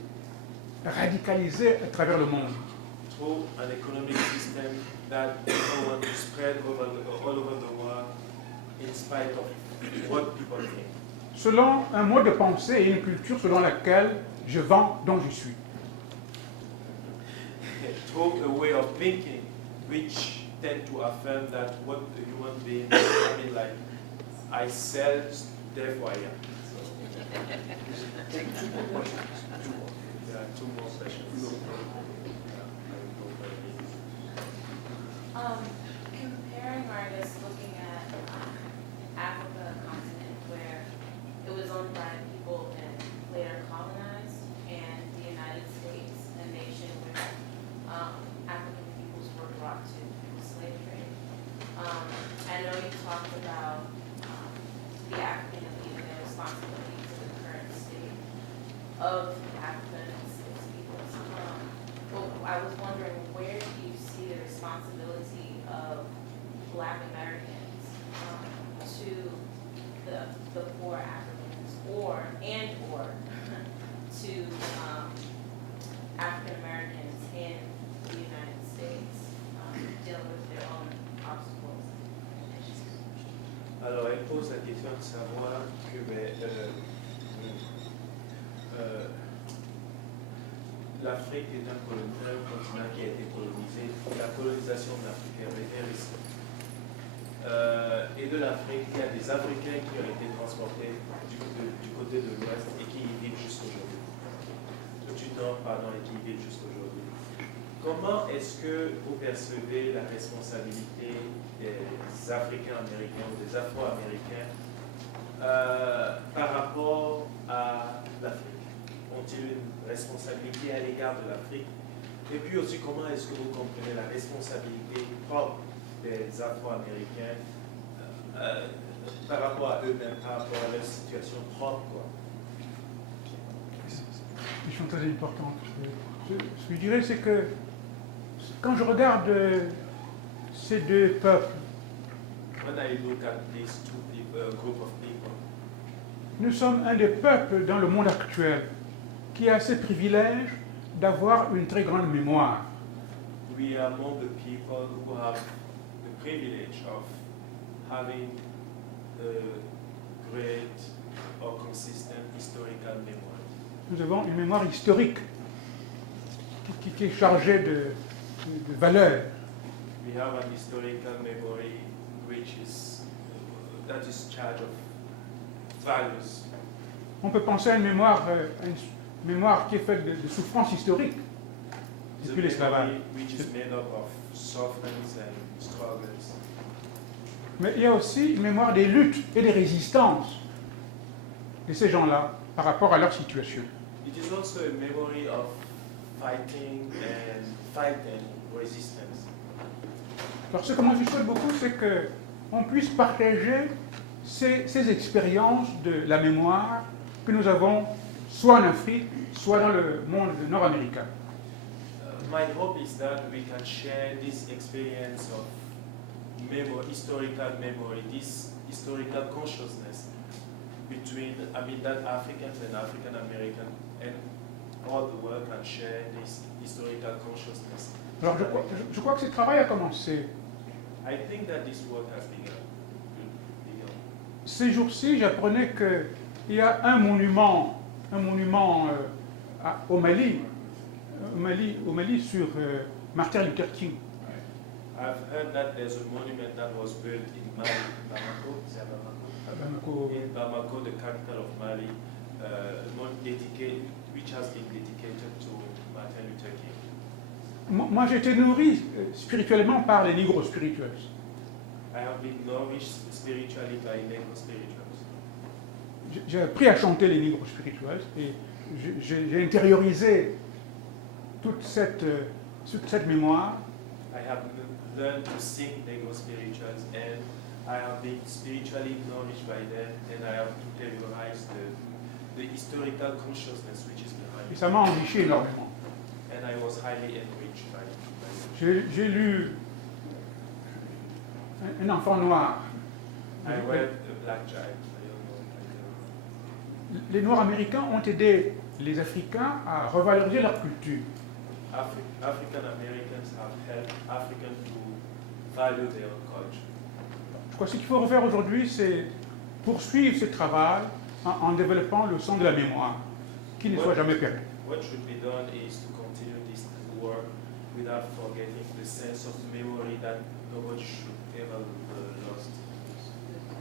radicaliser à travers le monde. Through an economic system that people want to spread all over the world in spite of what people think. Selon un mode de pensée et une culture selon laquelle je vends dont je suis. Through a way of thinking which tend to affirm that what the human being, I mean, like, I sell, therefore I am. So, take two more questions. There are two more questions. Comparing, or I guess looking at Africa, a continent where it was owned by people and later colonized, and the United States, a nation where African peoples were brought to the slave trade. I know you talked about the African elite and their responsibility to the current state of Africa and its peoples. But I was wondering, where do you see the responsibility of Black Americans to the poor Africans, or to African Americans in the United States dealing with their own obstacles and issues? Alors, elle pose la question de savoir que l'Afrique est un continent qui a été colonisé. La colonisation de l'Afrique est récente. Et de l'Afrique, il y a des Africains qui ont été transportés du côté de l'Ouest et qui y vivent jusqu'aujourd'hui. Du Nord, pardon, et qui y vivent jusqu'aujourd'hui. Comment est-ce que vous percevez la responsabilité des Africains américains ou des Afro-américains par rapport à l'Afrique? Ont-ils une responsabilité à l'égard de l'Afrique? Et puis aussi, comment est-ce que vous comprenez la responsabilité propre des Afro-américains par rapport à eux-mêmes, par rapport à leur situation propre, quoi? Une chose très importante. Ce que je dirais, c'est que quand je regarde ces deux peuples, When I look at these two people, group of people, nous sommes un des peuples dans le monde actuel qui a ce privilège d'avoir une très grande mémoire. we are among the people who have the privilege of having a great or consistent historical memory. Nous avons une mémoire historique qui est chargée de valeurs. We have an historical memory which is that is charged of values. On peut penser à une mémoire qui est faite de souffrances historiques It's a depuis l'esclavage. memory which is made up of sufferings and struggles. Mais il y a aussi une mémoire des luttes et des résistances de ces gens-là par rapport à leur situation. It is also a memory of fighting and fight and resistance. Alors ce que moi je souhaite beaucoup, c'est qu'on puisse partager ces expériences de la mémoire que nous avons soit en Afrique, soit dans le monde nord-américain. My hope is that we can share this experience of historical memory, this historical consciousness between, that Africans and African Americans and all the world can share this historical consciousness. Alors je crois que ce travail a commencé. I think that this work has begun. Ces jours-ci, j'apprenais qu'il y a un monument au Mali sur Martin Luther King. I've heard that there's a monument that was built in Mali, Bamako, is that Bamako? In Bamako, the capital of Mali, which has been dedicated to Martin Luther King. Moi, j'ai été nourri spirituellement par les Negro spirituals. I have been nourished spiritually by Negro spirituals. J'ai appris à chanter les Negro spirituals et j'ai intériorisé toute cette mémoire. I have learned to sing Negro spirituals, and I have been spiritually nourished by them, and I have interiorized the historical consciousness which is behind Et it. ça m'a enrichi énormément. And I was highly enriched by it. J'ai lu un enfant noir. I read A Black Child. I don't know. Les Noirs américains ont aidé les Africains à revaloriser leur culture. African Americans have helped Africans to value their own culture. Je crois que ce qu'il faut refaire aujourd'hui, c'est poursuivre ce travail en développant le sens de la mémoire, qui ne soit jamais perdu. What should be done is to continue this work without forgetting the sense of memory that nobody should ever lost.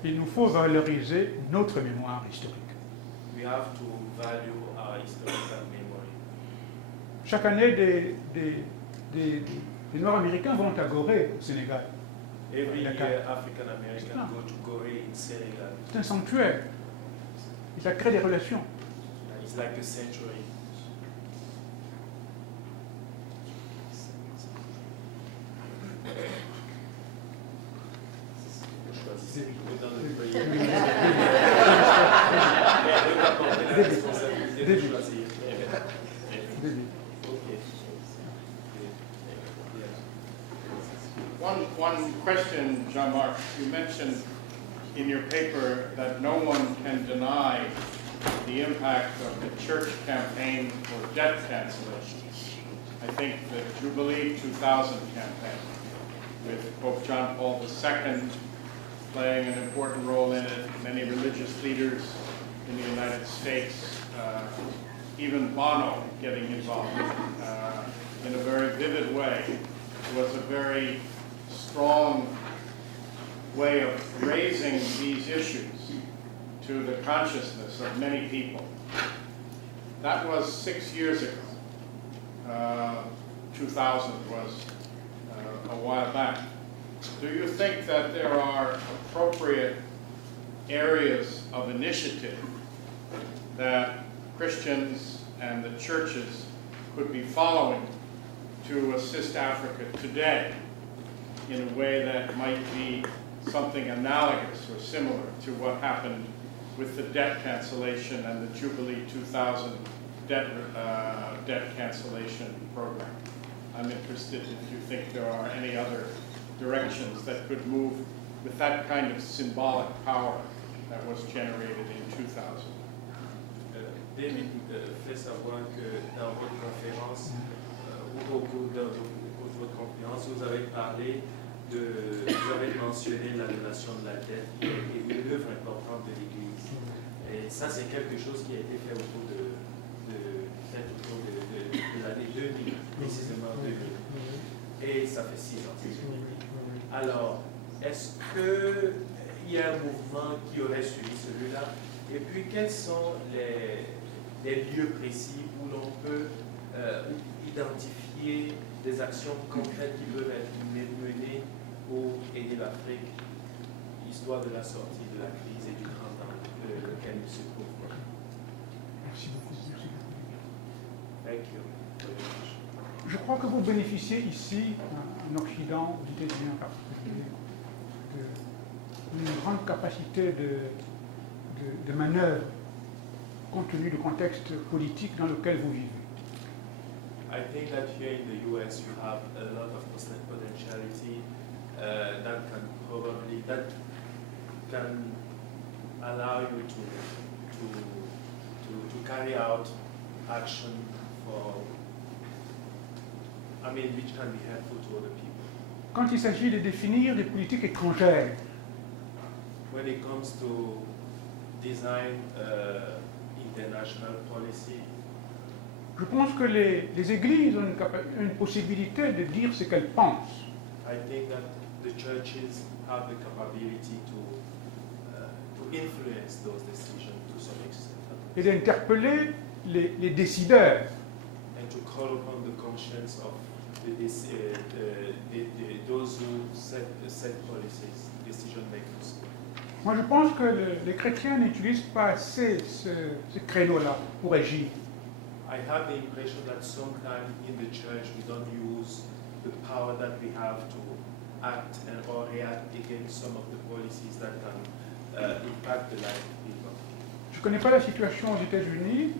Il nous faut valoriser notre mémoire historique. We have to value our historical memory. Chaque année, des Noirs américains vont à Gorée, au Sénégal. Every year, Dakar. African Americans go to Gorée in Senegal. C'est un sanctuaire. Et ça crée des relations. And it's like a sanctuary. Choisissez dans le pays. Le va porter la responsabilité de choisir. Ok. One question, Jean-Marc. You mentioned in your paper that no one can deny the impact of the church campaign for debt cancellation. I think the Jubilee 2000 campaign, with Pope John Paul II playing an important role in it, many religious leaders in the United States, even Bono getting involved in a very vivid way, was a very strong way of raising these issues to the consciousness of many people. That was 6 years ago. 2000 was a while back. Do you think that there are appropriate areas of initiative that Christians and the churches could be following to assist Africa today in a way that might be something analogous or similar to what happened with the debt cancellation and the Jubilee 2000 debt cancellation program? I'm interested if you think there are any other directions that could move with that kind of symbolic power that was generated in 2000. David fait savoir que dans votre conférence, au cours de votre conférence, vous avez parlé vous avez mentionné la donation de la dette et une œuvre importante de l'Église. Et ça, c'est quelque chose qui a été fait autour de l'année 2000, précisément 2000. Et ça fait 6 ans. Alors, est-ce qu'il y a un mouvement qui aurait suivi celui-là? Et puis, quels sont les lieux précis où l'on peut identifier des actions concrètes qui peuvent être menées pour aider l'Afrique, histoire de la sortie de la crise et du grand dans lequel il se trouve? Merci beaucoup. Merci beaucoup. Thank you. Je crois que vous bénéficiez ici, en Occident, aux États-Unis en particulier, d'une grande capacité de manœuvre compte tenu du contexte politique dans lequel vous vivez. I think that here in the US you have a lot of potentiality that can allow you to carry out action which can be helpful to other people. Quand il s'agit de définir des politiques étrangères, When it comes to design international policy, je pense que les églises ont une possibilité de dire ce qu'elles pensent. I think that the churches have the capability to influence those decisions to some extent. Et d'interpeller les décideurs. And to call upon the conscience of those who set policies, decision makers. Moi, je pense que les chrétiens n'utilisent pas assez ce créneau-là pour agir. I have the impression that sometimes in the church we don't use the power that we have to act and or react against some of the policies that can impact the life of people. Je ne connais pas la situation aux États-Unis,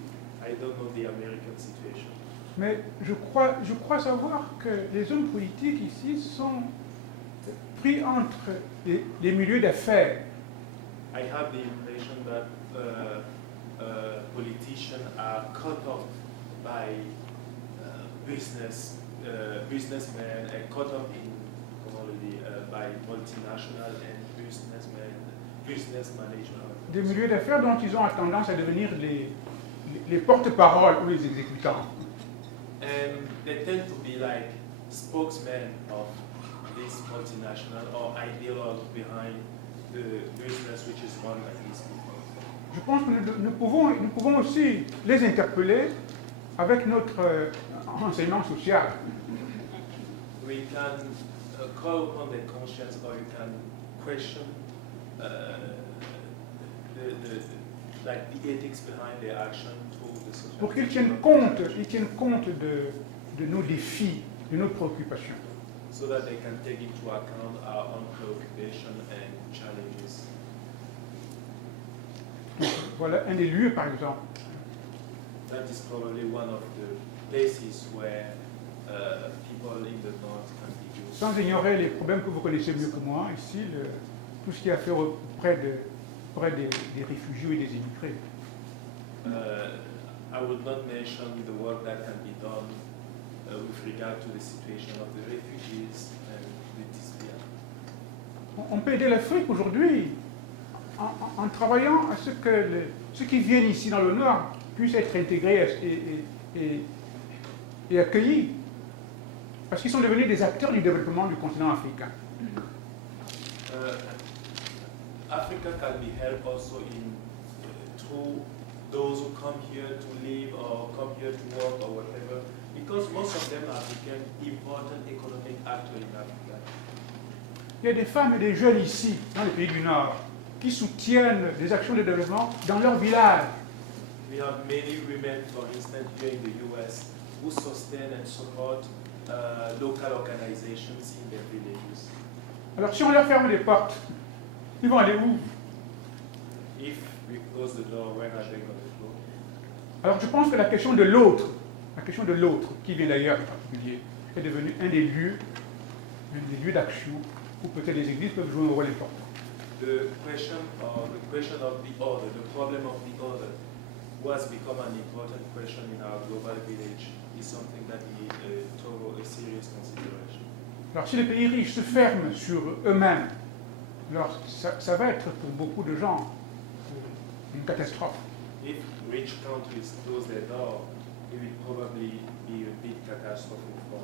I don't know the American situation, mais je crois savoir que les hommes politiques ici sont pris entre les milieux d'affaires. I have the impression that politicians are cut off by businessmen and cut off in commodity by multinational and business management. Des milieux d'affaires dont ils ont tendance à devenir les porte-paroles ou les exécutants. And they tend to be like spokesmen of this multinational or ideologue behind the business which is run by these people. Je pense que nous pouvons aussi les interpeller avec notre enseignement social. We can call upon their conscience, or you can question the ethics behind their action through the social. Pour qu'ils tiennent compte de nos défis, de nos préoccupations. So that they can take into account our own preoccupation and challenges. Voilà un des lieux, par exemple. That is probably one of the places where people in the north can be used. Sans ignorer les problèmes que vous connaissez mieux que moi, ici, tout ce qui a fait auprès des réfugiés et des immigrés. I would not mention the work that can be done with regard to the situation of the refugees and the displaced. On peut aider l'Afrique aujourd'hui en travaillant à ce que ceux qui viennent ici dans le Nord puissent être intégrés et accueillis. Parce qu'ils sont devenus des acteurs du développement du continent africain. Africa can be helped also through those who come here to live or come here to work or whatever, because most of them have become important economic actors in Africa. Il y a des femmes et des jeunes ici, dans les pays du Nord, qui soutiennent des actions de développement dans leur village. We have many women, for instance, here in the US, who sustain and support local organizations in their villages. Alors si on leur ferme les portes, ils vont aller où? If we close the door, when are they going to go? Alors je pense que la question de l'autre, qui vient d'ailleurs en particulier, est devenue un des lieux d'action où peut-être les églises peuvent jouer un rôle important. The question of the other, the problem of the other, was become an important question in our global village, is something that we took a serious consideration. Alors si les pays riches se ferment sur eux-mêmes, alors ça va être pour beaucoup de gens une catastrophe. If rich countries close their door, it will probably be a big catastrophe for